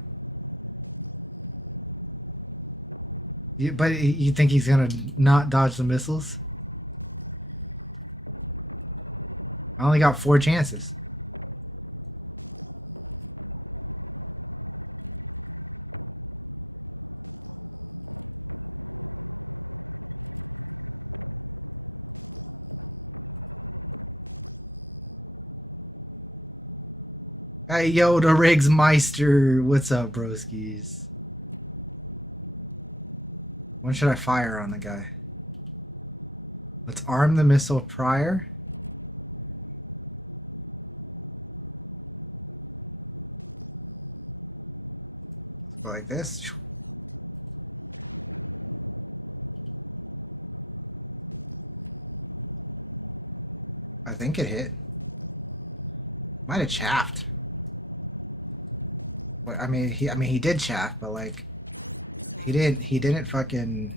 But you think he's gonna not dodge the missiles? I only got 4 chances. Hey, yo, the Riggs Meister. What's up, broskies? When should I fire on the guy? Let's arm the missile prior. Let's go like this. I think it hit. Might have chaffed. Well, I mean, he did chaff, but like, he didn't fucking.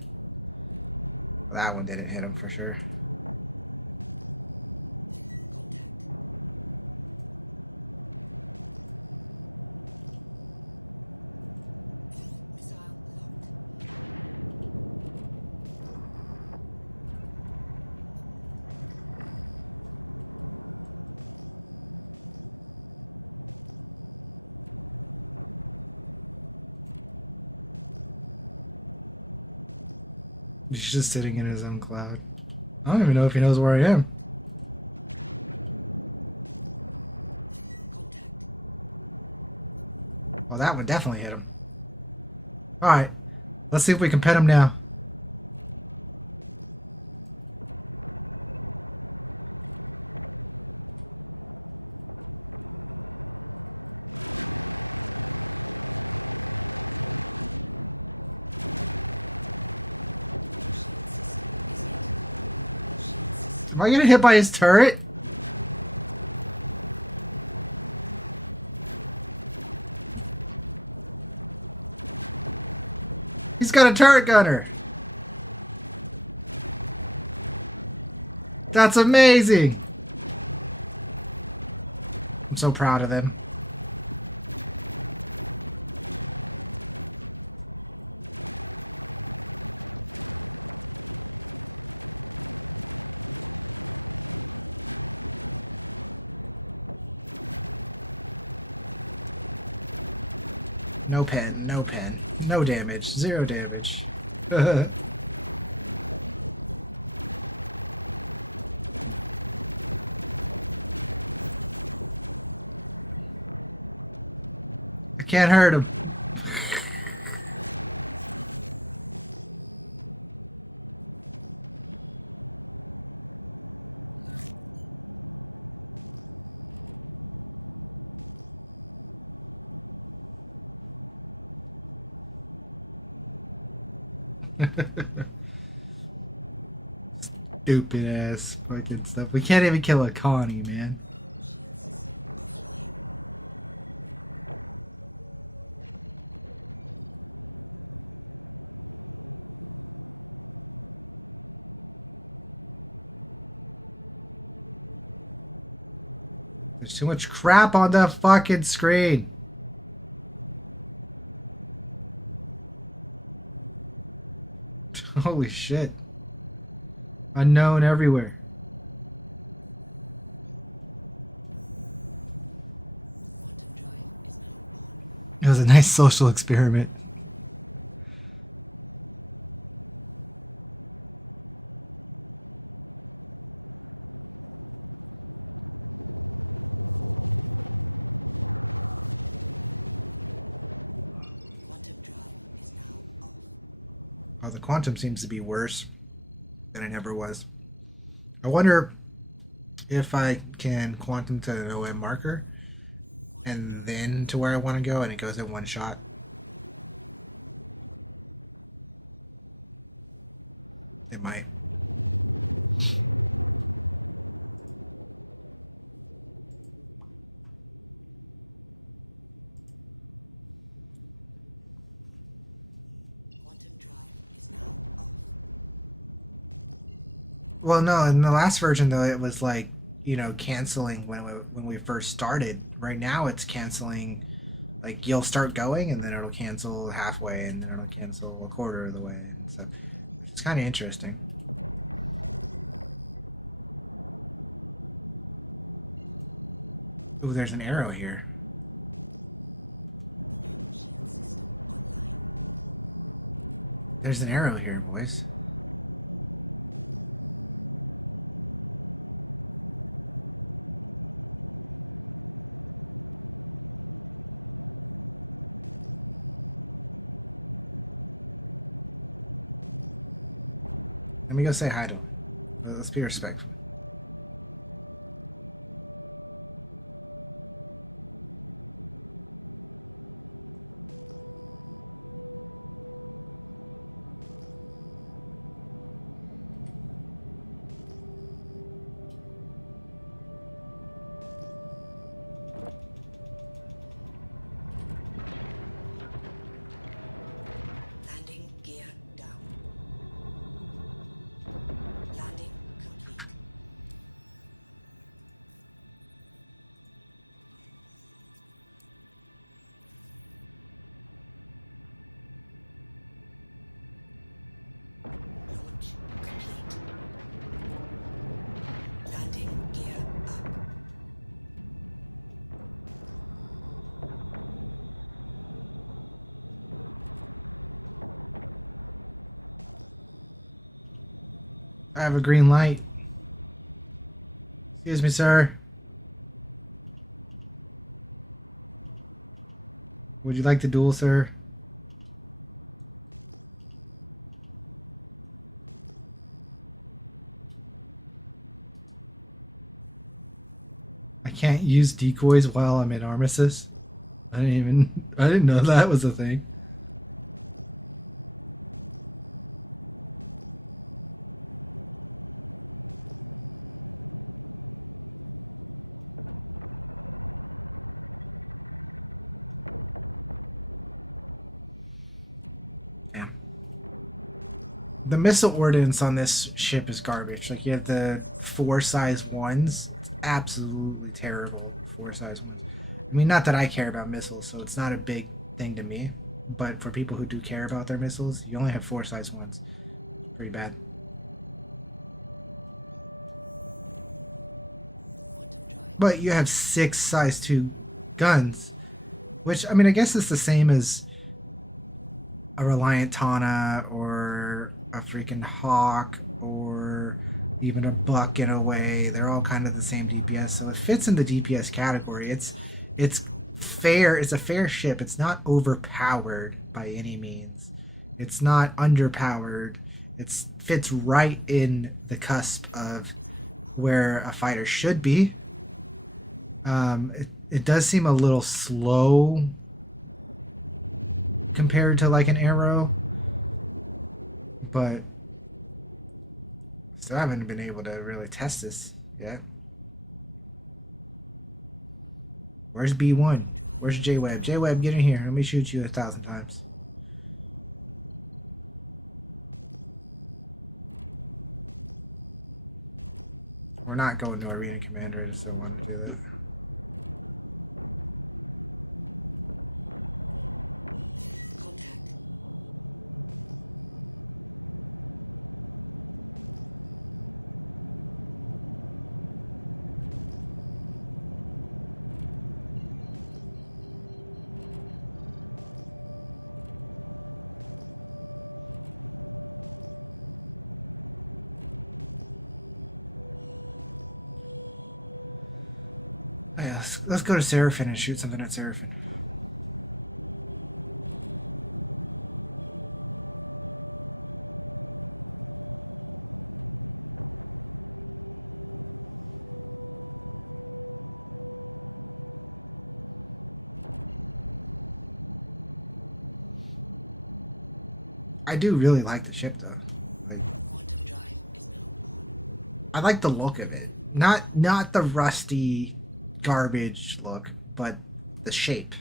That one didn't hit him for sure. He's just sitting in his own cloud. I don't even know if he knows where I am. Well, that one definitely hit him. Alright, let's see if we can pet him now. Am I getting hit by his turret? He's got a turret gunner. That's amazing. I'm so proud of them. No pen, no pen. No damage, 0 damage. I can't hurt him. Stupid ass fucking stuff. We can't even kill a Connie, man. There's too much crap on the fucking screen. Holy shit. Unknown everywhere. It was a nice social experiment. Oh, the quantum seems to be worse than it ever was. I wonder if I can quantum to an OM marker and then to where I want to go and it goes in one shot. It might. Well, no, in the last version though, it was like, canceling when we first started. Right now, it's canceling Like you'll start going and then it'll cancel halfway and then it'll cancel a quarter of the way and stuff, which is kind of interesting. Ooh, there's an arrow here. There's an arrow here, boys. Let me go say hi to him. Let's be respectful. I have a green light. Excuse me, sir. Would you like to duel, sir? I can't use decoys while I'm in Armistice. I didn't know that was a thing. Damn. The missile ordnance on this ship is garbage. Like you have the 4 size ones. It's absolutely terrible. 4 size ones. I mean, not that I care about missiles, so it's not a big thing to me. But for people who do care about their missiles, you only have 4 size ones. It's pretty bad. But you have 6 size 2 guns, which I mean, I guess it's the same as a Reliant Tana or a freaking Hawk or even a Buck in a way. They're all kind of the same DPS, so it fits in the DPS category. It's fair. It's a fair ship. It's not overpowered by any means. It's not underpowered. It fits right in the cusp of where a fighter should be. It does seem a little slow compared to like an arrow, but still haven't been able to really test this yet. Where's B1? Where's J-Web? J-Web, get in here. Let me shoot you 1,000 times. We're not going to Arena Commander. I just don't want to do that. Oh, yeah, let's go to Seraphim and shoot something at Seraphim. I do really like the ship though. Like I like the look of it. Not the rusty garbage look, but the shape.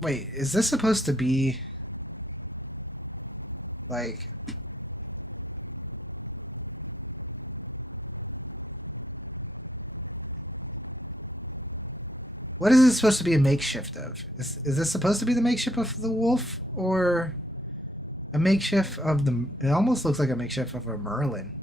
Wait, is this supposed to be like What is this supposed to be a makeshift of? Is this supposed to be the makeshift of the wolf or a makeshift of the? It almost looks like a makeshift of a Merlin.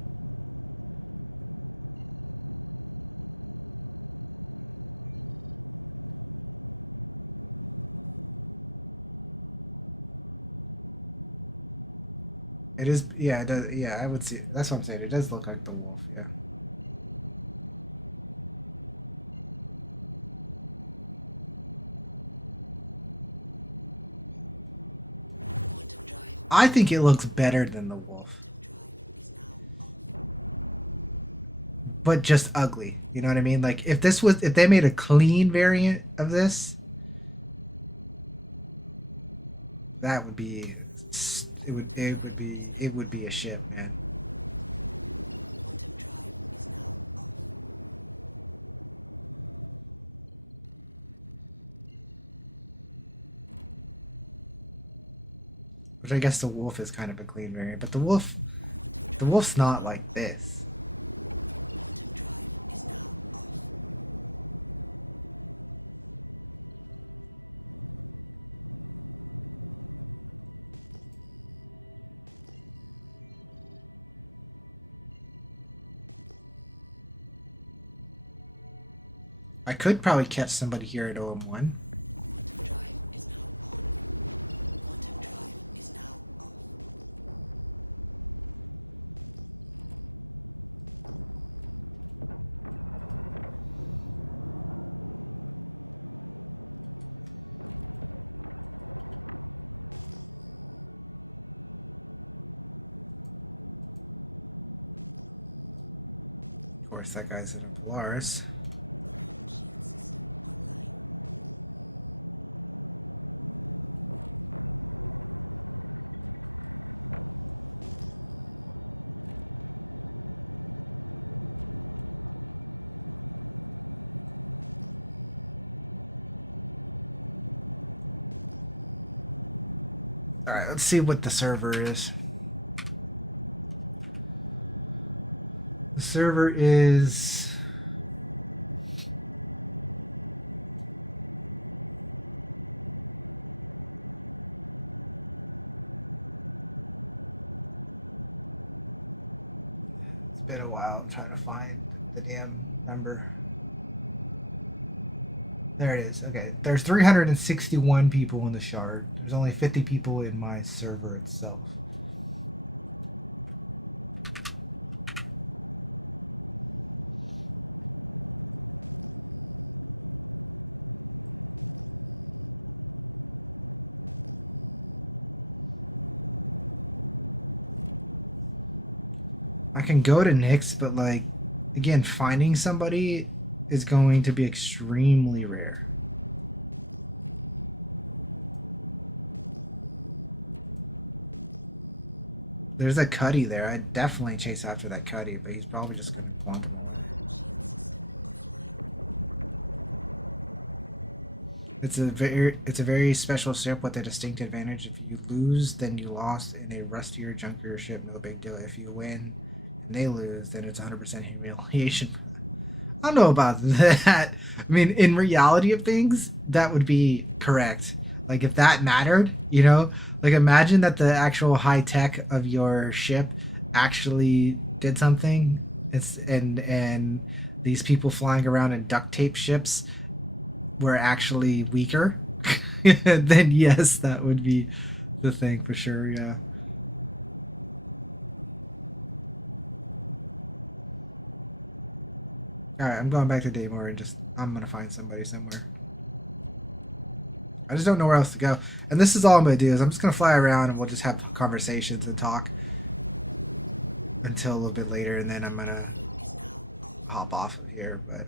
It is, yeah, it does, yeah, I would see. That's what I'm saying. It does look like the wolf, yeah. I think it looks better than the wolf, but just ugly. You know what I mean? Like if they made a clean variant of this, that would be, it would be a ship, man. Which I guess the wolf is kind of a clean variant, but the wolf's not like this. I could probably catch somebody here at OM1. Of course, that guy's in a Polaris. All right, let's see what the server is. The server is it's been a while. I'm trying to find the damn number. There it is. Okay, there's 361 people in the shard. There's only 50 people in my server itself. I can go to Nick's, but like again, finding somebody is going to be extremely rare. There's a Cuddy there. I'd definitely chase after that Cuddy, but he's probably just gonna quantum away. It's a very special ship with a distinct advantage. If you lose, then you lost in a rustier, junkier ship. No big deal. If you win and they lose, then it's 100% humiliation. I don't know about that. I mean, in reality of things, that would be correct. Like if that mattered, you know, like imagine that the actual high tech of your ship actually did something. And these people flying around in duct tape ships were actually weaker. Then yes, that would be the thing for sure. Yeah. All right, I'm going back to Daymore and just I'm gonna find somebody somewhere. I just don't know where else to go. And this is all I'm gonna do is I'm just gonna fly around and we'll just have conversations and talk until a little bit later, and then I'm gonna hop off of here. But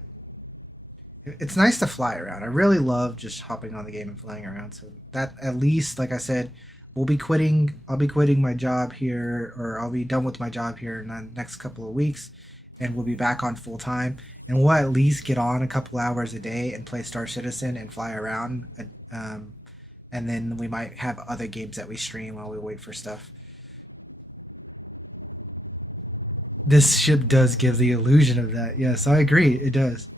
it's nice to fly around. I really love just hopping on the game and flying around. So that at least, like I said, we'll be quitting. I'll be quitting my job here, or I'll be done with my job here in the next couple of weeks, and we'll be back on full time. And we'll at least get on a couple hours a day and play Star Citizen and fly around. Um, and then we might have other games that we stream while we wait for stuff. This ship does give the illusion of that. Yes, I agree. It does.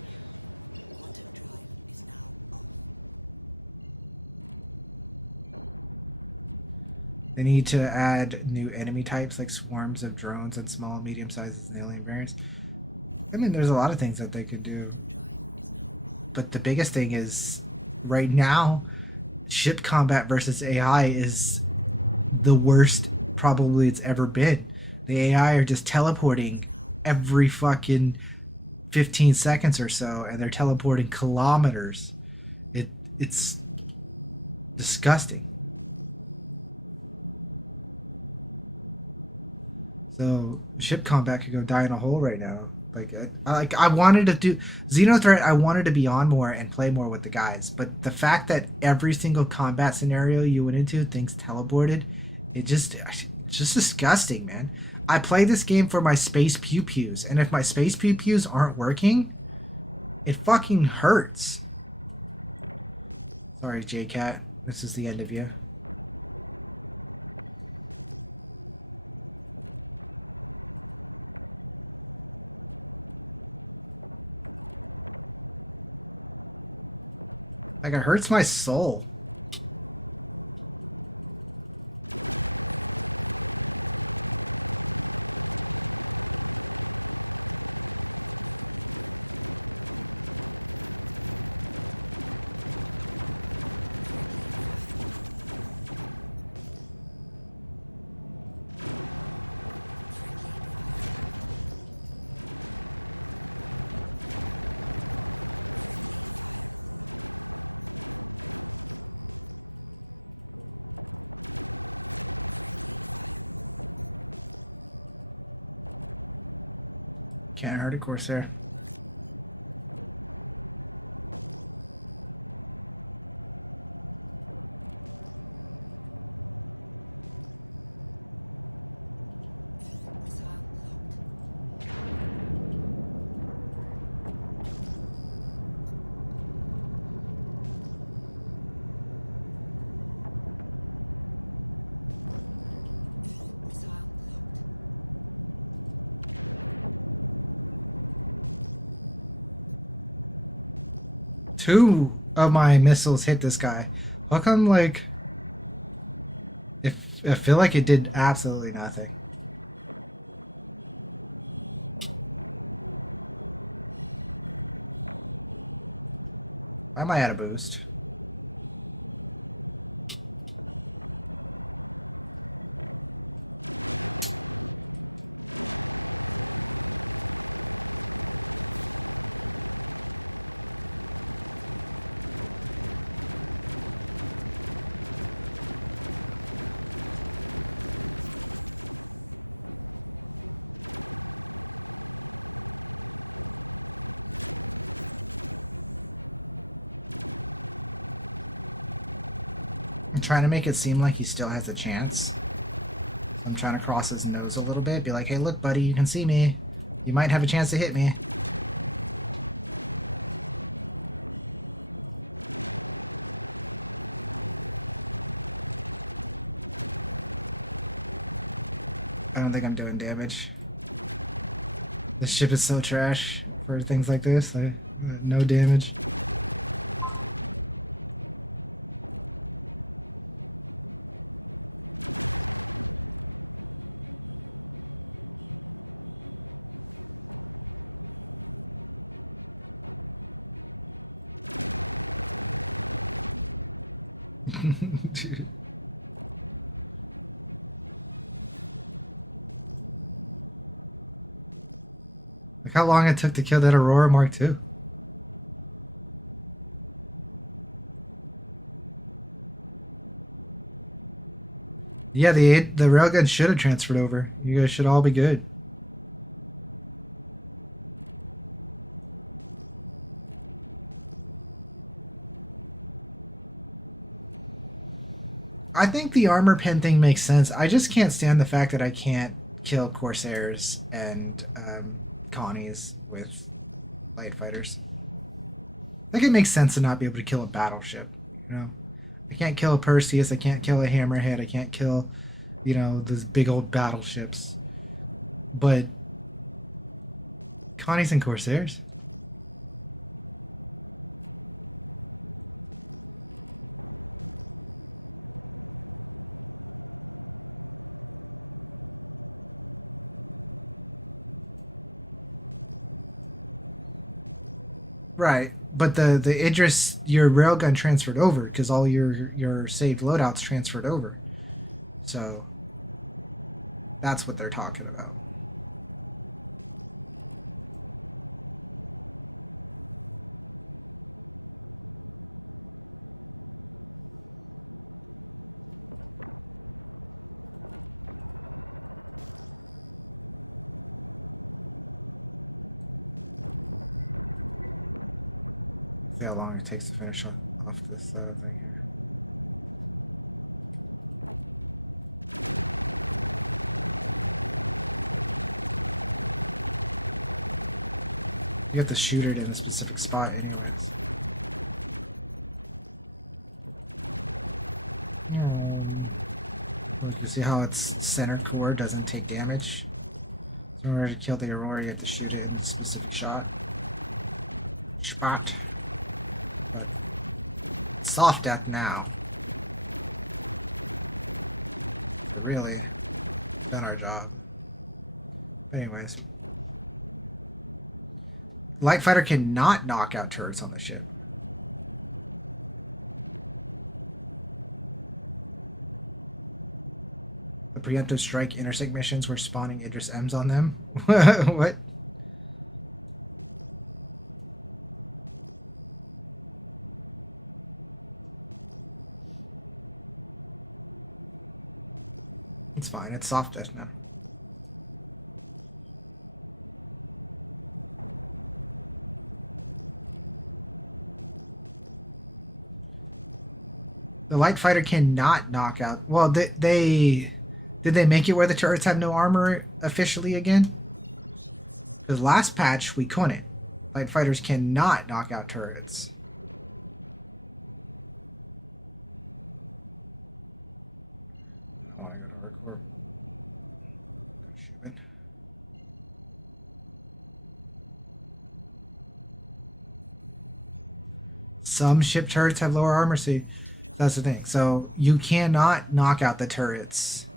They need to add new enemy types like swarms of drones and small and medium sizes and alien variants. I mean, there's a lot of things that they could do. But the biggest thing is right now, ship combat versus AI is the worst probably it's ever been. The AI are just teleporting every fucking 15 seconds or so, and they're teleporting kilometers. It's disgusting. So ship combat could go die in a hole right now. I wanted to do Xenothreat. I wanted to be on more and play more with the guys, but the fact that every single combat scenario you went into, things teleported, it's just disgusting, man. I play this game for my space pew pews, and if my space pew pews aren't working, it fucking hurts. Sorry, JCat. This is the end of you. Like, it hurts my soul. Can't hurt a Corsair. Two of my missiles hit this guy. How come, like, if I feel like it did absolutely nothing? Why am I at a boost? I'm trying to make it seem like he still has a chance. So I'm trying to cross his nose a little bit, be like, hey, look, buddy, you can see me. You might have a chance to hit me. I don't think I'm doing damage. This ship is so trash for things like this. No damage. Dude. Look how long it took to kill that Aurora Mark II. Yeah, the railgun should have transferred over. You guys should all be good. I think the armor pen thing makes sense. I just can't stand the fact that I can't kill Corsairs and Connies with light fighters. I think it makes sense to not be able to kill a battleship. You know, I can't kill a Perseus. I can't kill a Hammerhead. I can't kill, those big old battleships. But Connies and Corsairs. Right, but the Idris, your railgun transferred over because all your saved loadouts transferred over. So that's what they're talking about. See how long it takes to finish off this thing here. You have to shoot it in a specific spot, anyways. Look, you see how its center core doesn't take damage? So in order to kill the Aurora, you have to shoot it in a specific spot. But soft death now. So really, we've done our job. But anyways. Light fighter cannot knock out turrets on the ship. The preemptive strike intersect missions were spawning Idris M's on them. What? It's fine. It's soft death now. The light fighter cannot knock out. Well, they did they make it where the turrets have no armor officially again? Because last patch we couldn't. Light fighters cannot knock out turrets. I want to go to Arcorp. Go to Schubin. Some ship turrets have lower armor, see. That's the thing. So you cannot knock out the turrets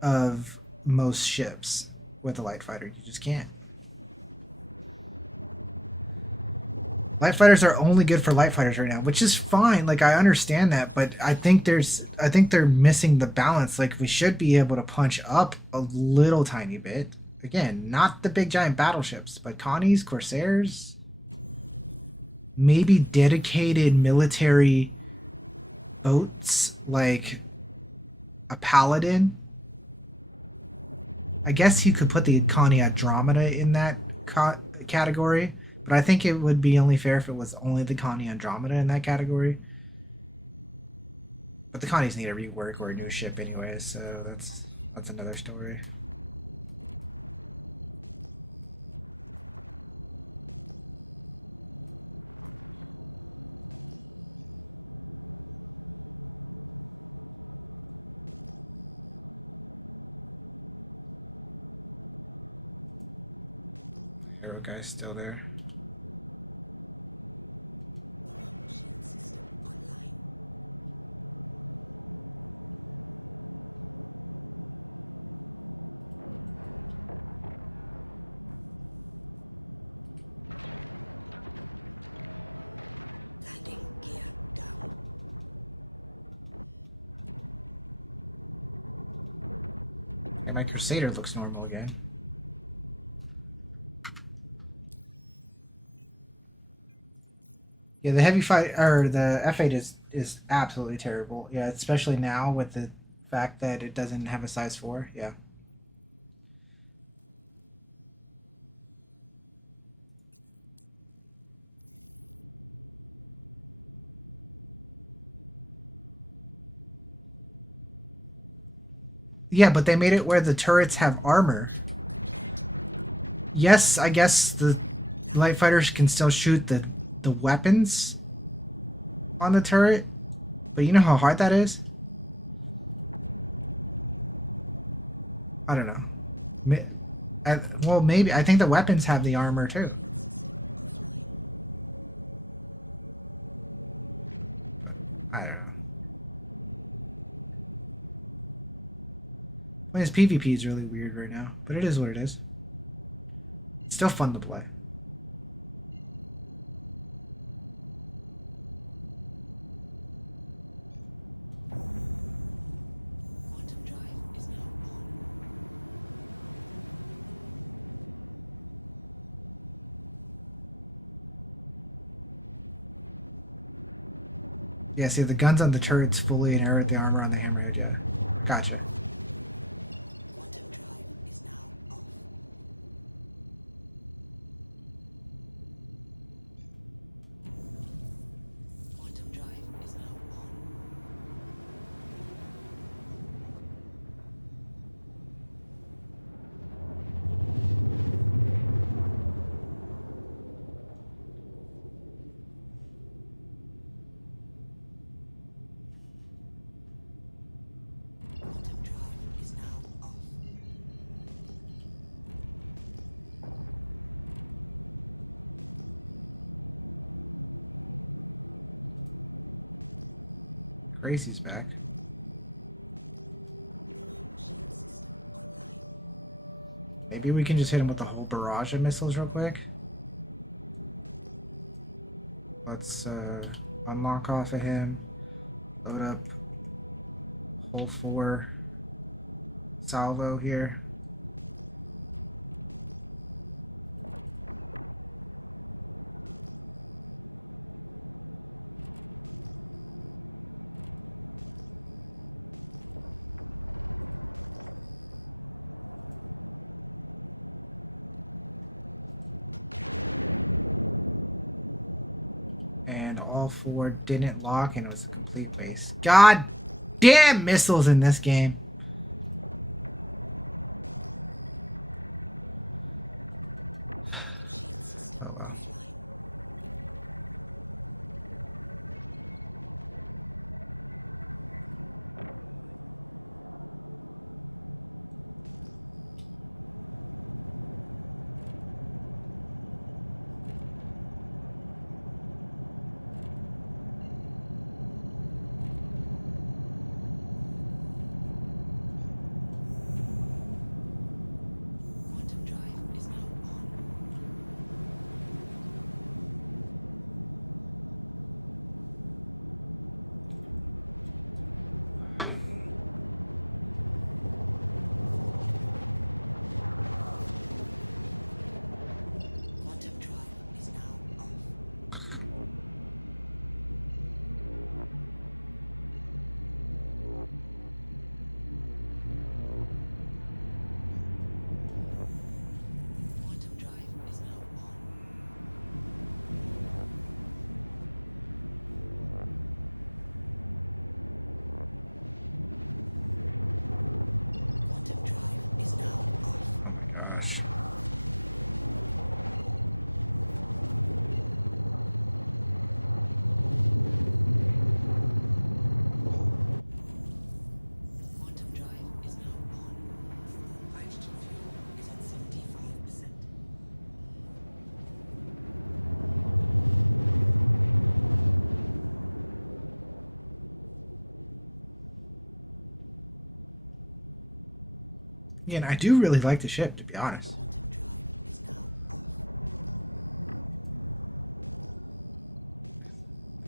of most ships with a light fighter. You just can't. Light fighters are only good for light fighters right now, which is fine. Like I understand that, but I think they're missing the balance. Like we should be able to punch up a little tiny bit. Again, not the big giant battleships, but Connies, Corsairs, maybe dedicated military boats like a Paladin. I guess you could put the Connie Andromeda in that category, but I think it would be only fair if it was only the Connie Andromeda in that category. But the Connies need a rework or a new ship anyway, so that's another story. Arrow guy's still there. Okay, my Crusader looks normal again. Yeah, the heavy fight or the F8 is absolutely terrible. Yeah, especially now with the fact that it doesn't have a size 4. Yeah. Yeah, but they made it where the turrets have armor. Yes, I guess the light fighters can still shoot the weapons on the turret, but you know how hard that is? I don't know. Well, maybe I think the weapons have the armor too. But I don't know. I mean, this PvP is really weird right now, but it is what it is. It's still fun to play. Yeah, see, the guns on the turrets fully inherit the armor on the hammerhead. Yeah, I gotcha. Crazy's back. Maybe we can just hit him with a whole barrage of missiles real quick. Let's unlock off of him. Load up whole 4 salvo here. And all 4 didn't lock, and it was a complete waste. God damn missiles in this game. Oh well. Oh my gosh. Yeah, and I do really like the ship, to be honest.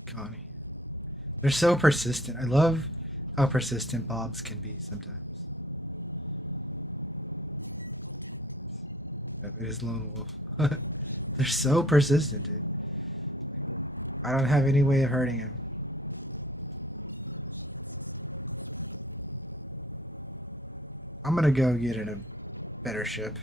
Connie. They're so persistent. I love how persistent Bobs can be sometimes. Yep, it is Lone Wolf. They're so persistent, dude. I don't have any way of hurting him. I'm gonna go get in a better ship.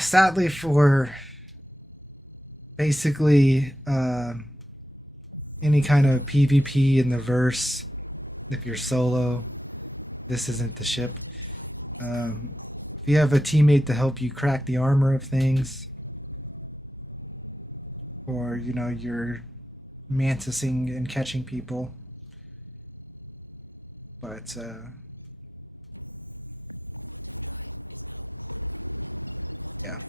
Sadly, for basically any kind of PvP in the verse, if you're solo, this isn't the ship. If you have a teammate to help you crack the armor of things, or you're mantising and catching people, but yeah.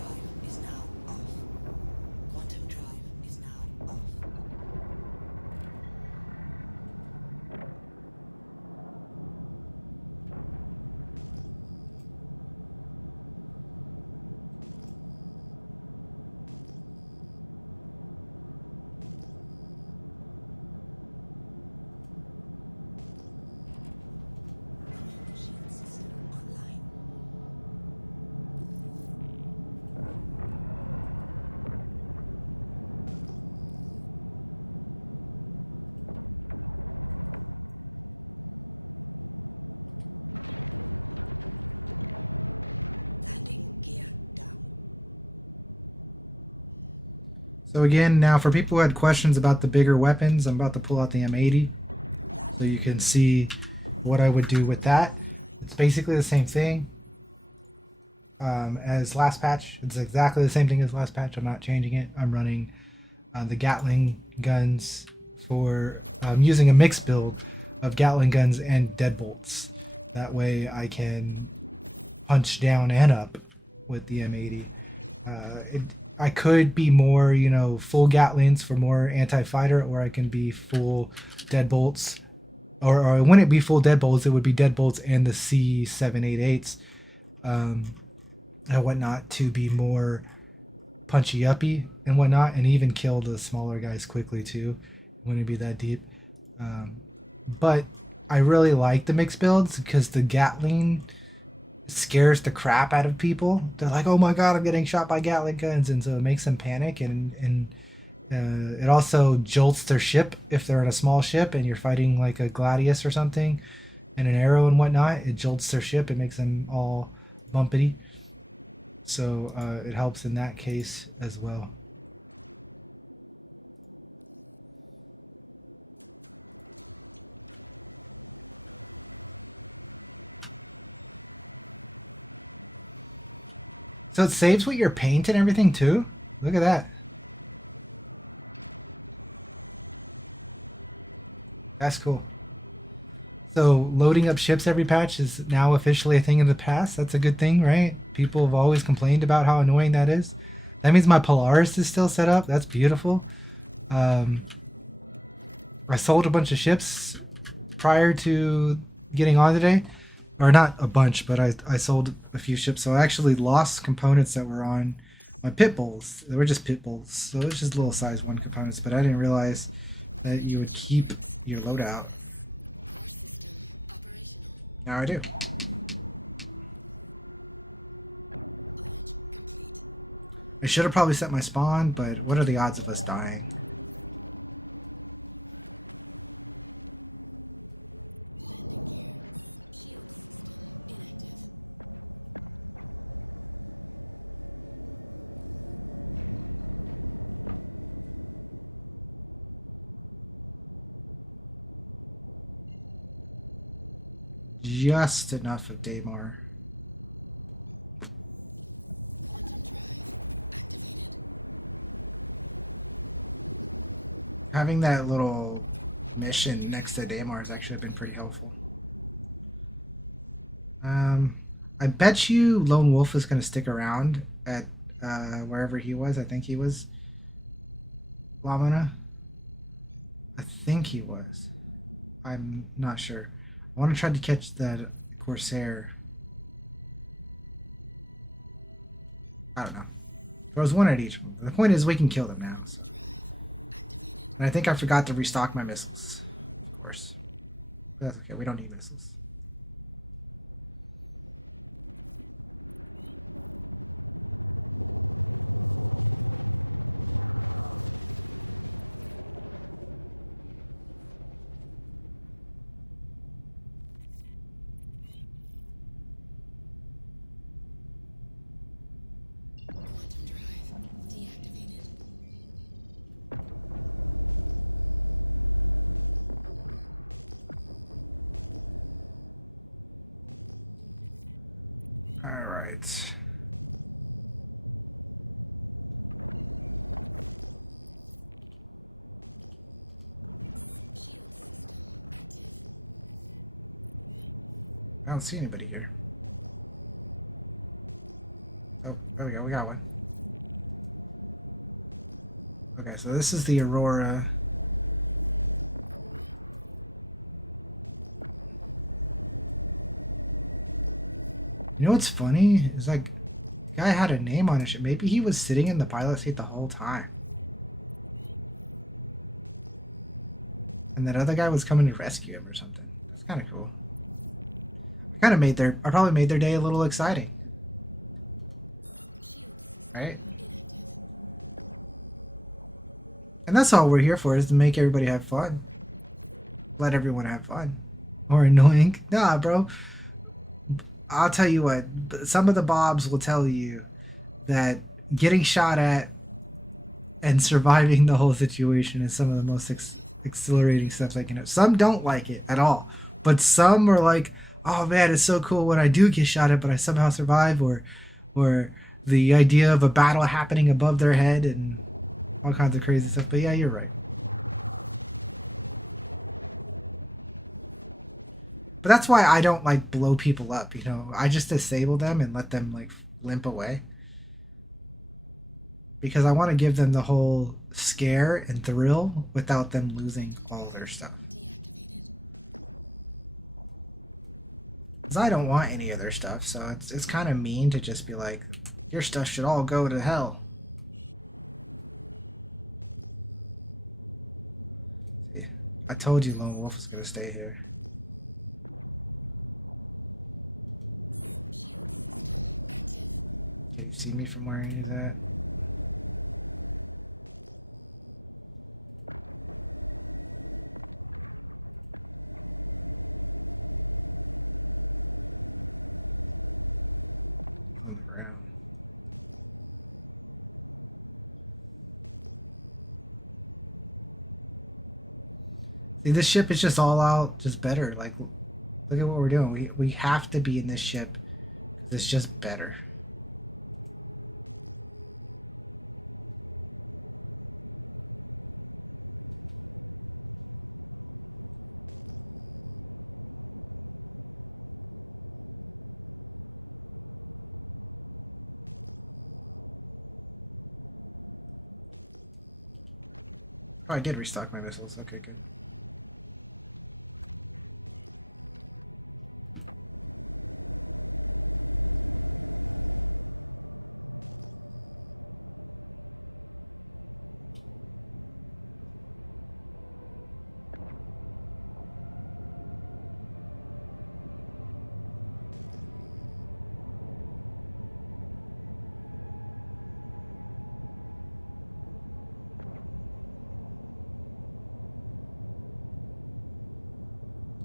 So again, now for people who had questions about the bigger weapons, I'm about to pull out the M80 so you can see what I would do with that. It's basically the same thing as last patch. It's exactly the same thing as last patch. I'm not changing it. I'm running the Gatling guns for using a mixed build of Gatling guns and deadbolts. That way I can punch down and up with the M80. I could be more, you know, full Gatlings for more anti-fighter, or I can be full deadbolts. Or it wouldn't be full deadbolts, it would be deadbolts and the C788s and whatnot to be more punchy uppy and whatnot, and even kill the smaller guys quickly too. It wouldn't be that deep. But I really like the mixed builds because the Gatling scares the crap out of people. They're like, oh my god, I'm getting shot by Gatling guns, and so it makes them panic, and it also jolts their ship if they're in a small ship and you're fighting like a Gladius or something and an arrow and whatnot. It jolts their ship. It makes them all bumpity. So it helps in that case as well. So it saves with your paint and everything too? Look at that. That's cool. So loading up ships every patch is now officially a thing in the past. That's a good thing, right? People have always complained about how annoying that is. That means my Polaris is still set up. That's beautiful. I sold a bunch of ships prior to getting on today. Or not a bunch, but I sold a few ships. So I actually lost components that were on my pit bulls. They were just pit bulls. So it was just little size 1 components, but I didn't realize that you would keep your loadout. Now I do. I should have probably set my spawn, but what are the odds of us dying? Just enough of Daymar. Having that little mission next to Daymar has actually been pretty helpful. I bet you Lone Wolf is going to stick around at wherever he was. I think he was Lamana. I think he was. I'm not sure. I want to try to catch that Corsair. I don't know. There was one at each one. The point is we can kill them now. So, and I think I forgot to restock my missiles, of course. But that's okay. We don't need missiles. All right. I don't see anybody here. Oh, there we go. We got one. Okay, so this is the Aurora. You know what's funny? Is like, the guy had a name on his ship. Maybe he was sitting in the pilot seat the whole time. And that other guy was coming to rescue him or something. That's kind of cool. I probably made their day a little exciting. Right? And that's all we're here for, is to make everybody have fun. Let everyone have fun. Or annoying. Nah, bro. I'll tell you what, some of the Bobs will tell you that getting shot at and surviving the whole situation is some of the most exhilarating stuff I can do. Some don't like it at all, but some are like, "Oh man, it's so cool when I do get shot at, but I somehow survive," or the idea of a battle happening above their head and all kinds of crazy stuff. But yeah, you're right. But that's why I don't like blow people up. You know, I just disable them and let them like limp away because I want to give them the whole scare and thrill without them losing all their stuff. Because I don't want any of their stuff, so it's kind of mean to just be like, your stuff should all go to hell. See, I told you Lone Wolf was gonna stay here. Can you see me from where he's at? He's on the ground. See, this ship is just all out, just better. Like, look at what we're doing. We have to be in this ship because it's just better. Oh, I did restock my missiles. Okay, good.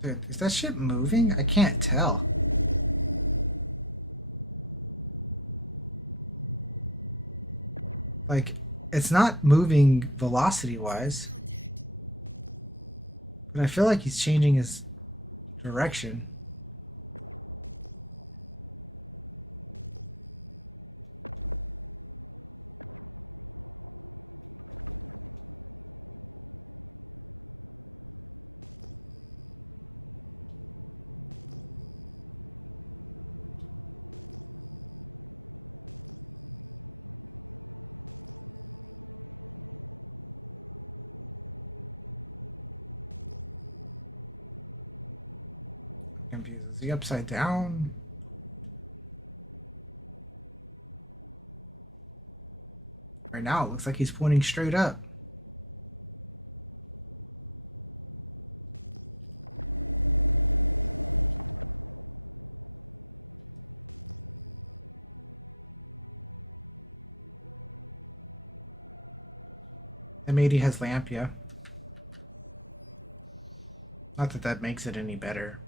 Dude, is that ship moving? I can't tell. Like, it's not moving velocity wise, but I feel like he's changing his direction. I'm confused. Is he upside down? Right now, it looks like he's pointing straight up. M80 has lamp, yeah. Not that that makes it any better.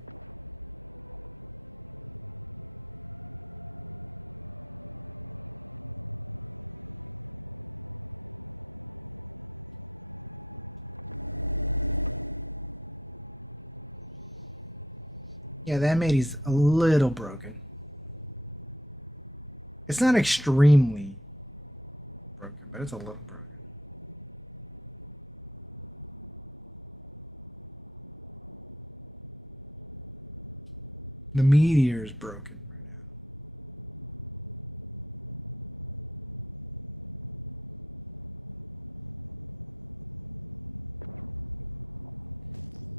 Yeah, the M80's a little broken. It's not extremely broken, but it's a little broken. The meteor is broken right now.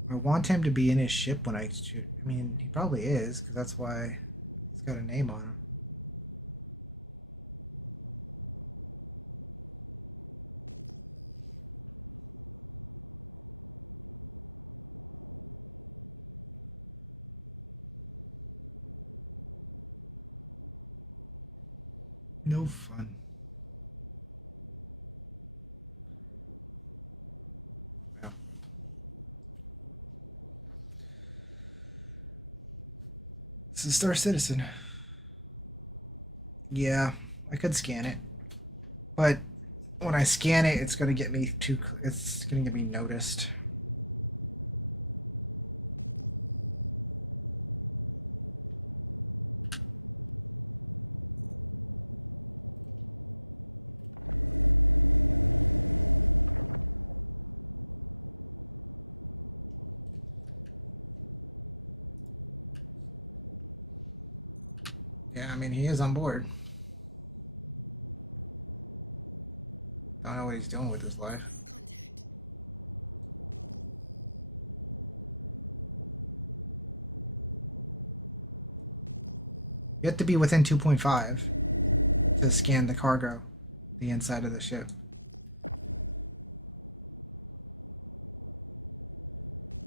I want him to be in his ship when I shoot. I mean, he probably is, because that's why he's got a name on him. No fun. Well. This is Star Citizen. Yeah, I could scan it. But when I scan it, it's gonna get me noticed. Yeah, I mean, he is on board. Don't know what he's doing with his life. You have to be within 2.5 to scan the cargo, the inside of the ship.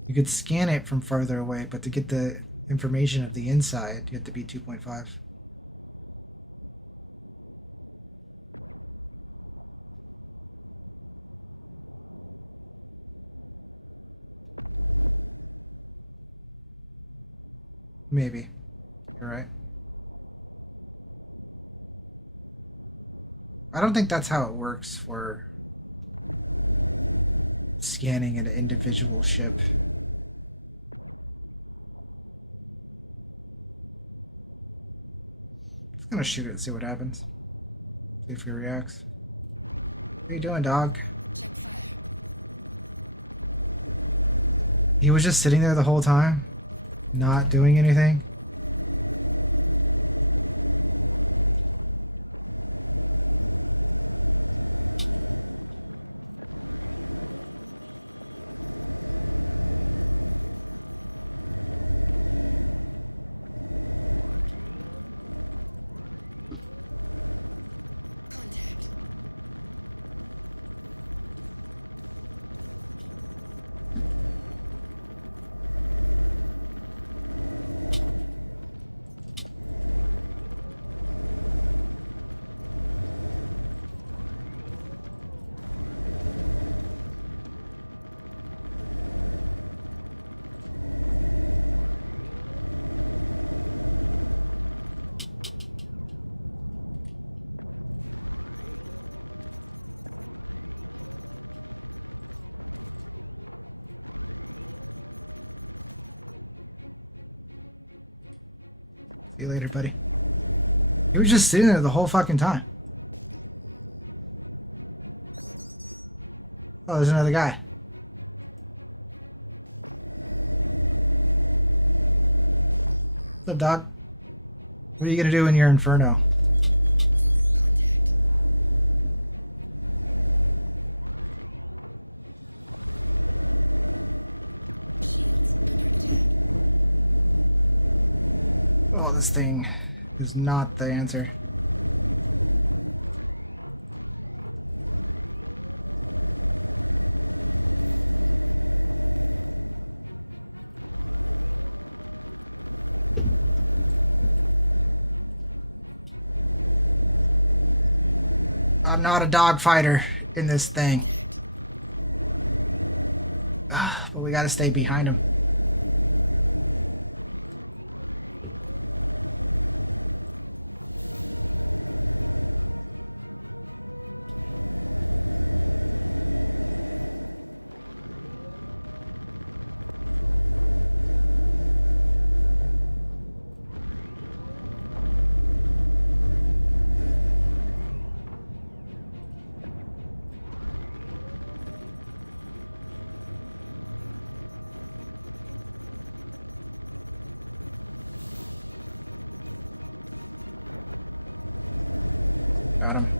You could scan it from further away, but to get the information of the inside, you have to be 2.5. Maybe. You're right. I don't think that's how it works for scanning an individual ship. Just gonna shoot it and see what happens. See if he reacts. What are you doing, dog? He was just sitting there the whole time, not doing anything. See you later, buddy. He was just sitting there the whole fucking time. Oh, there's another guy. What's up, dog? What are you gonna do in your inferno? Oh, this thing is not the answer. I'm not a dog fighter in this thing. But we gotta stay behind him. Got him.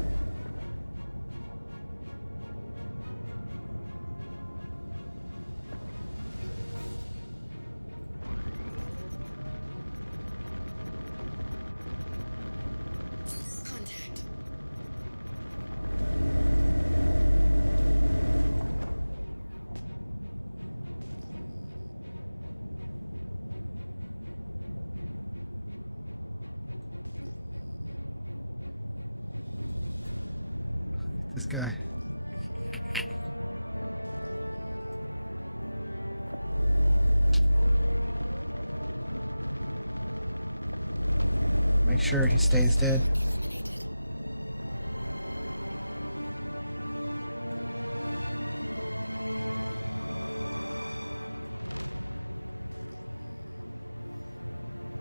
This guy. Make sure he stays dead.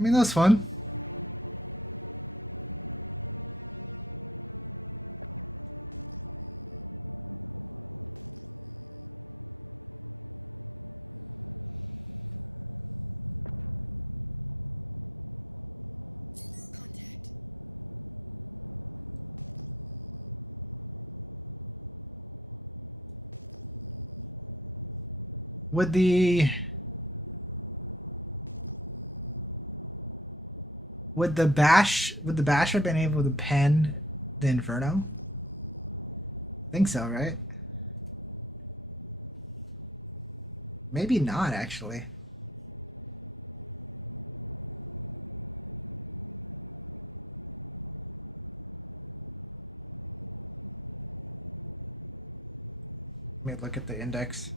I mean, that was fun. Would the Bash have been able to pen the Inferno? I think so, right? Maybe not actually. Let me look at the index.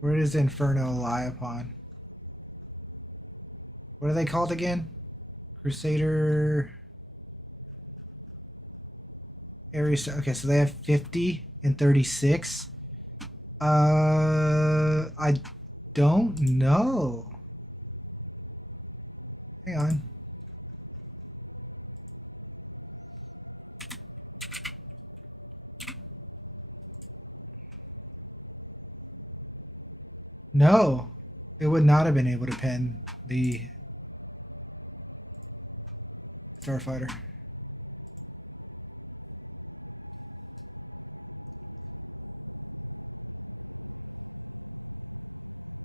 Where does Inferno lie upon? What are they called again? Crusader area. Okay, so they have 50 and 36. I don't know. Hang on. No, it would not have been able to pen the Starfighter.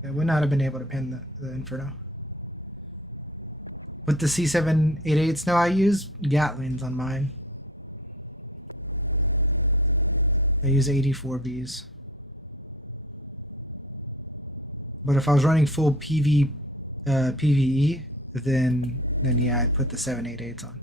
It would not have been able to pin the Inferno. With the C788s, now I use Gatlings on mine. I use 84Bs. But if I was running full PVE, then yeah, I'd put the 788s on.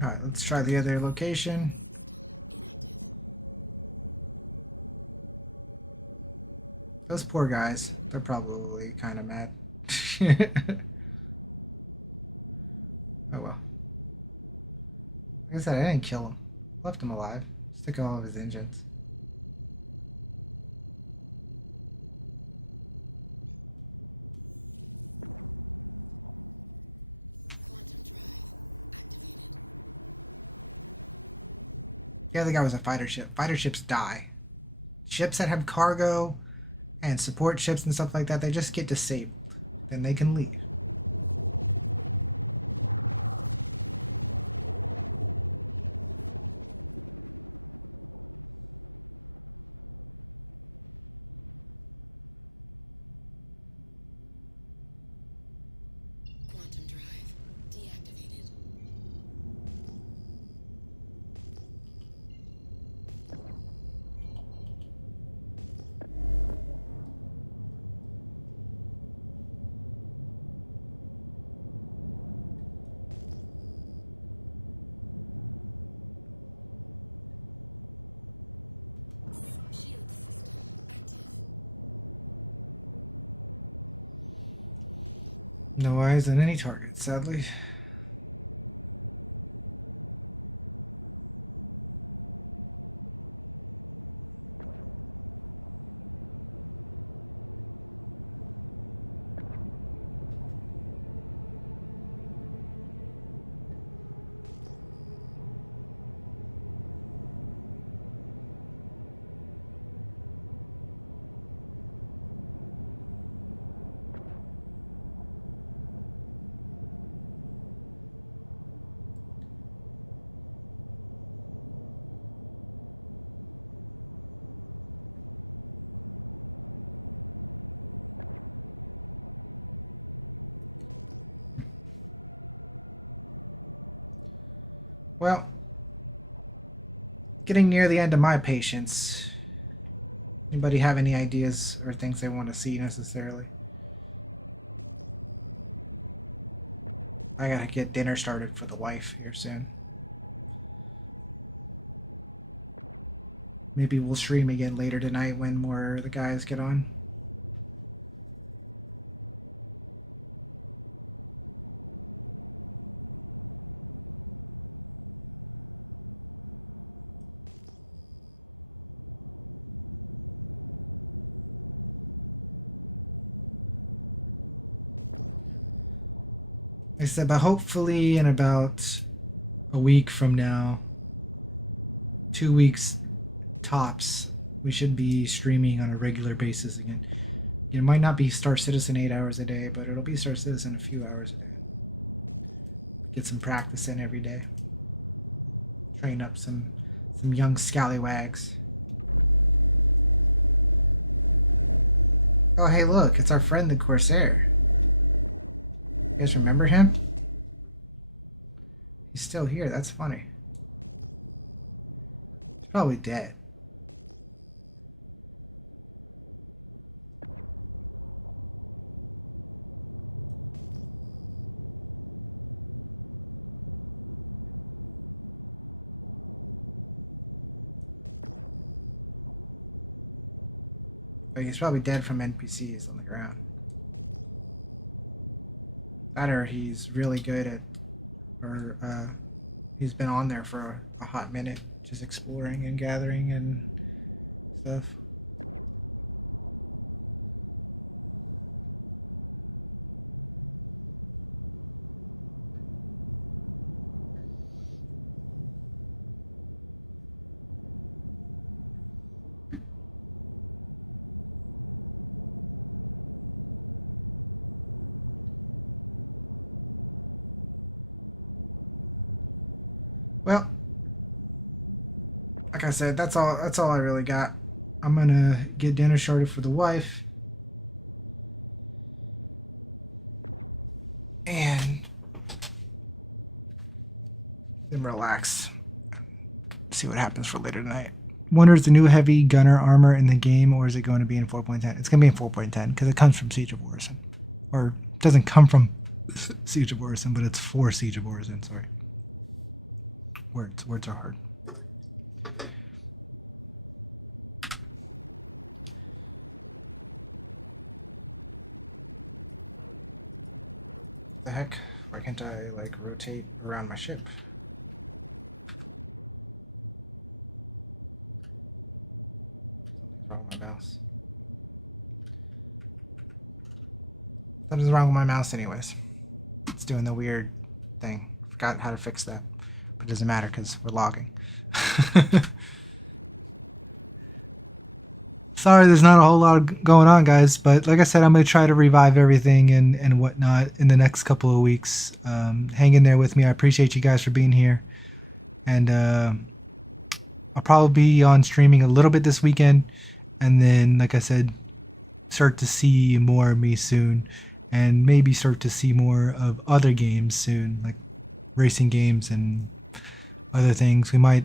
All right, let's try the other location. Those poor guys, they're probably kind of mad. Oh well. Like I said, I didn't kill him. Left him alive. Stick all of his engines. The other guy was a fighter ship. Fighter ships die. Ships that have cargo and support ships and stuff like that, they just get disabled. Then they can leave. No eyes on any target, sadly. Well, getting near the end of my patience. Anybody have any ideas or things they want to see necessarily? I gotta get dinner started for the wife here soon. Maybe we'll stream again later tonight when more of the guys get on. I said, but hopefully in about a week from now, 2 weeks tops, we should be streaming on a regular basis again. It might not be Star Citizen 8 hours a day, but it'll be Star Citizen a few hours a day. Get some practice in every day. Train up some young scallywags. Oh, hey, look, it's our friend the Corsair. You guys remember him? He's still here. That's funny. He's probably dead. But he's probably dead from NPCs on the ground. That or he's really good at, or he's been on there for a hot minute, just exploring and gathering and stuff. Well, like I said, that's all I really got. I'm gonna get dinner started for the wife. And then relax. See what happens for later tonight. Wonder is the new heavy gunner armor in the game, or is it going to be in 4.10? It's going to be in 4.10 because it comes from Siege of Orison. Or it doesn't come from Siege of Orison, but it's for Siege of Orison, sorry. Words are hard. The heck? Why can't I like rotate around my ship? Something's wrong with my mouse. Something's wrong with my mouse anyways. It's doing the weird thing. Forgot how to fix that. But it doesn't matter because we're logging. Sorry, there's not a whole lot going on, guys. But like I said, I'm going to try to revive everything and whatnot in the next couple of weeks. Hang in there with me. I appreciate you guys for being here. And I'll probably be on streaming a little bit this weekend. And then, like I said, start to see more of me soon. And maybe start to see more of other games soon, like racing games and other things. We'll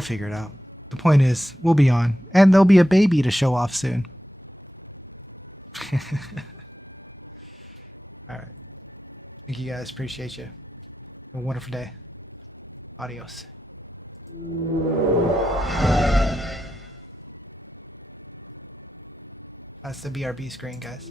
figure it out. The point is, we'll be on, and there'll be a baby to show off soon. All right. Thank you guys. Appreciate you. Have a wonderful day. Adios. That's the BRB screen, guys.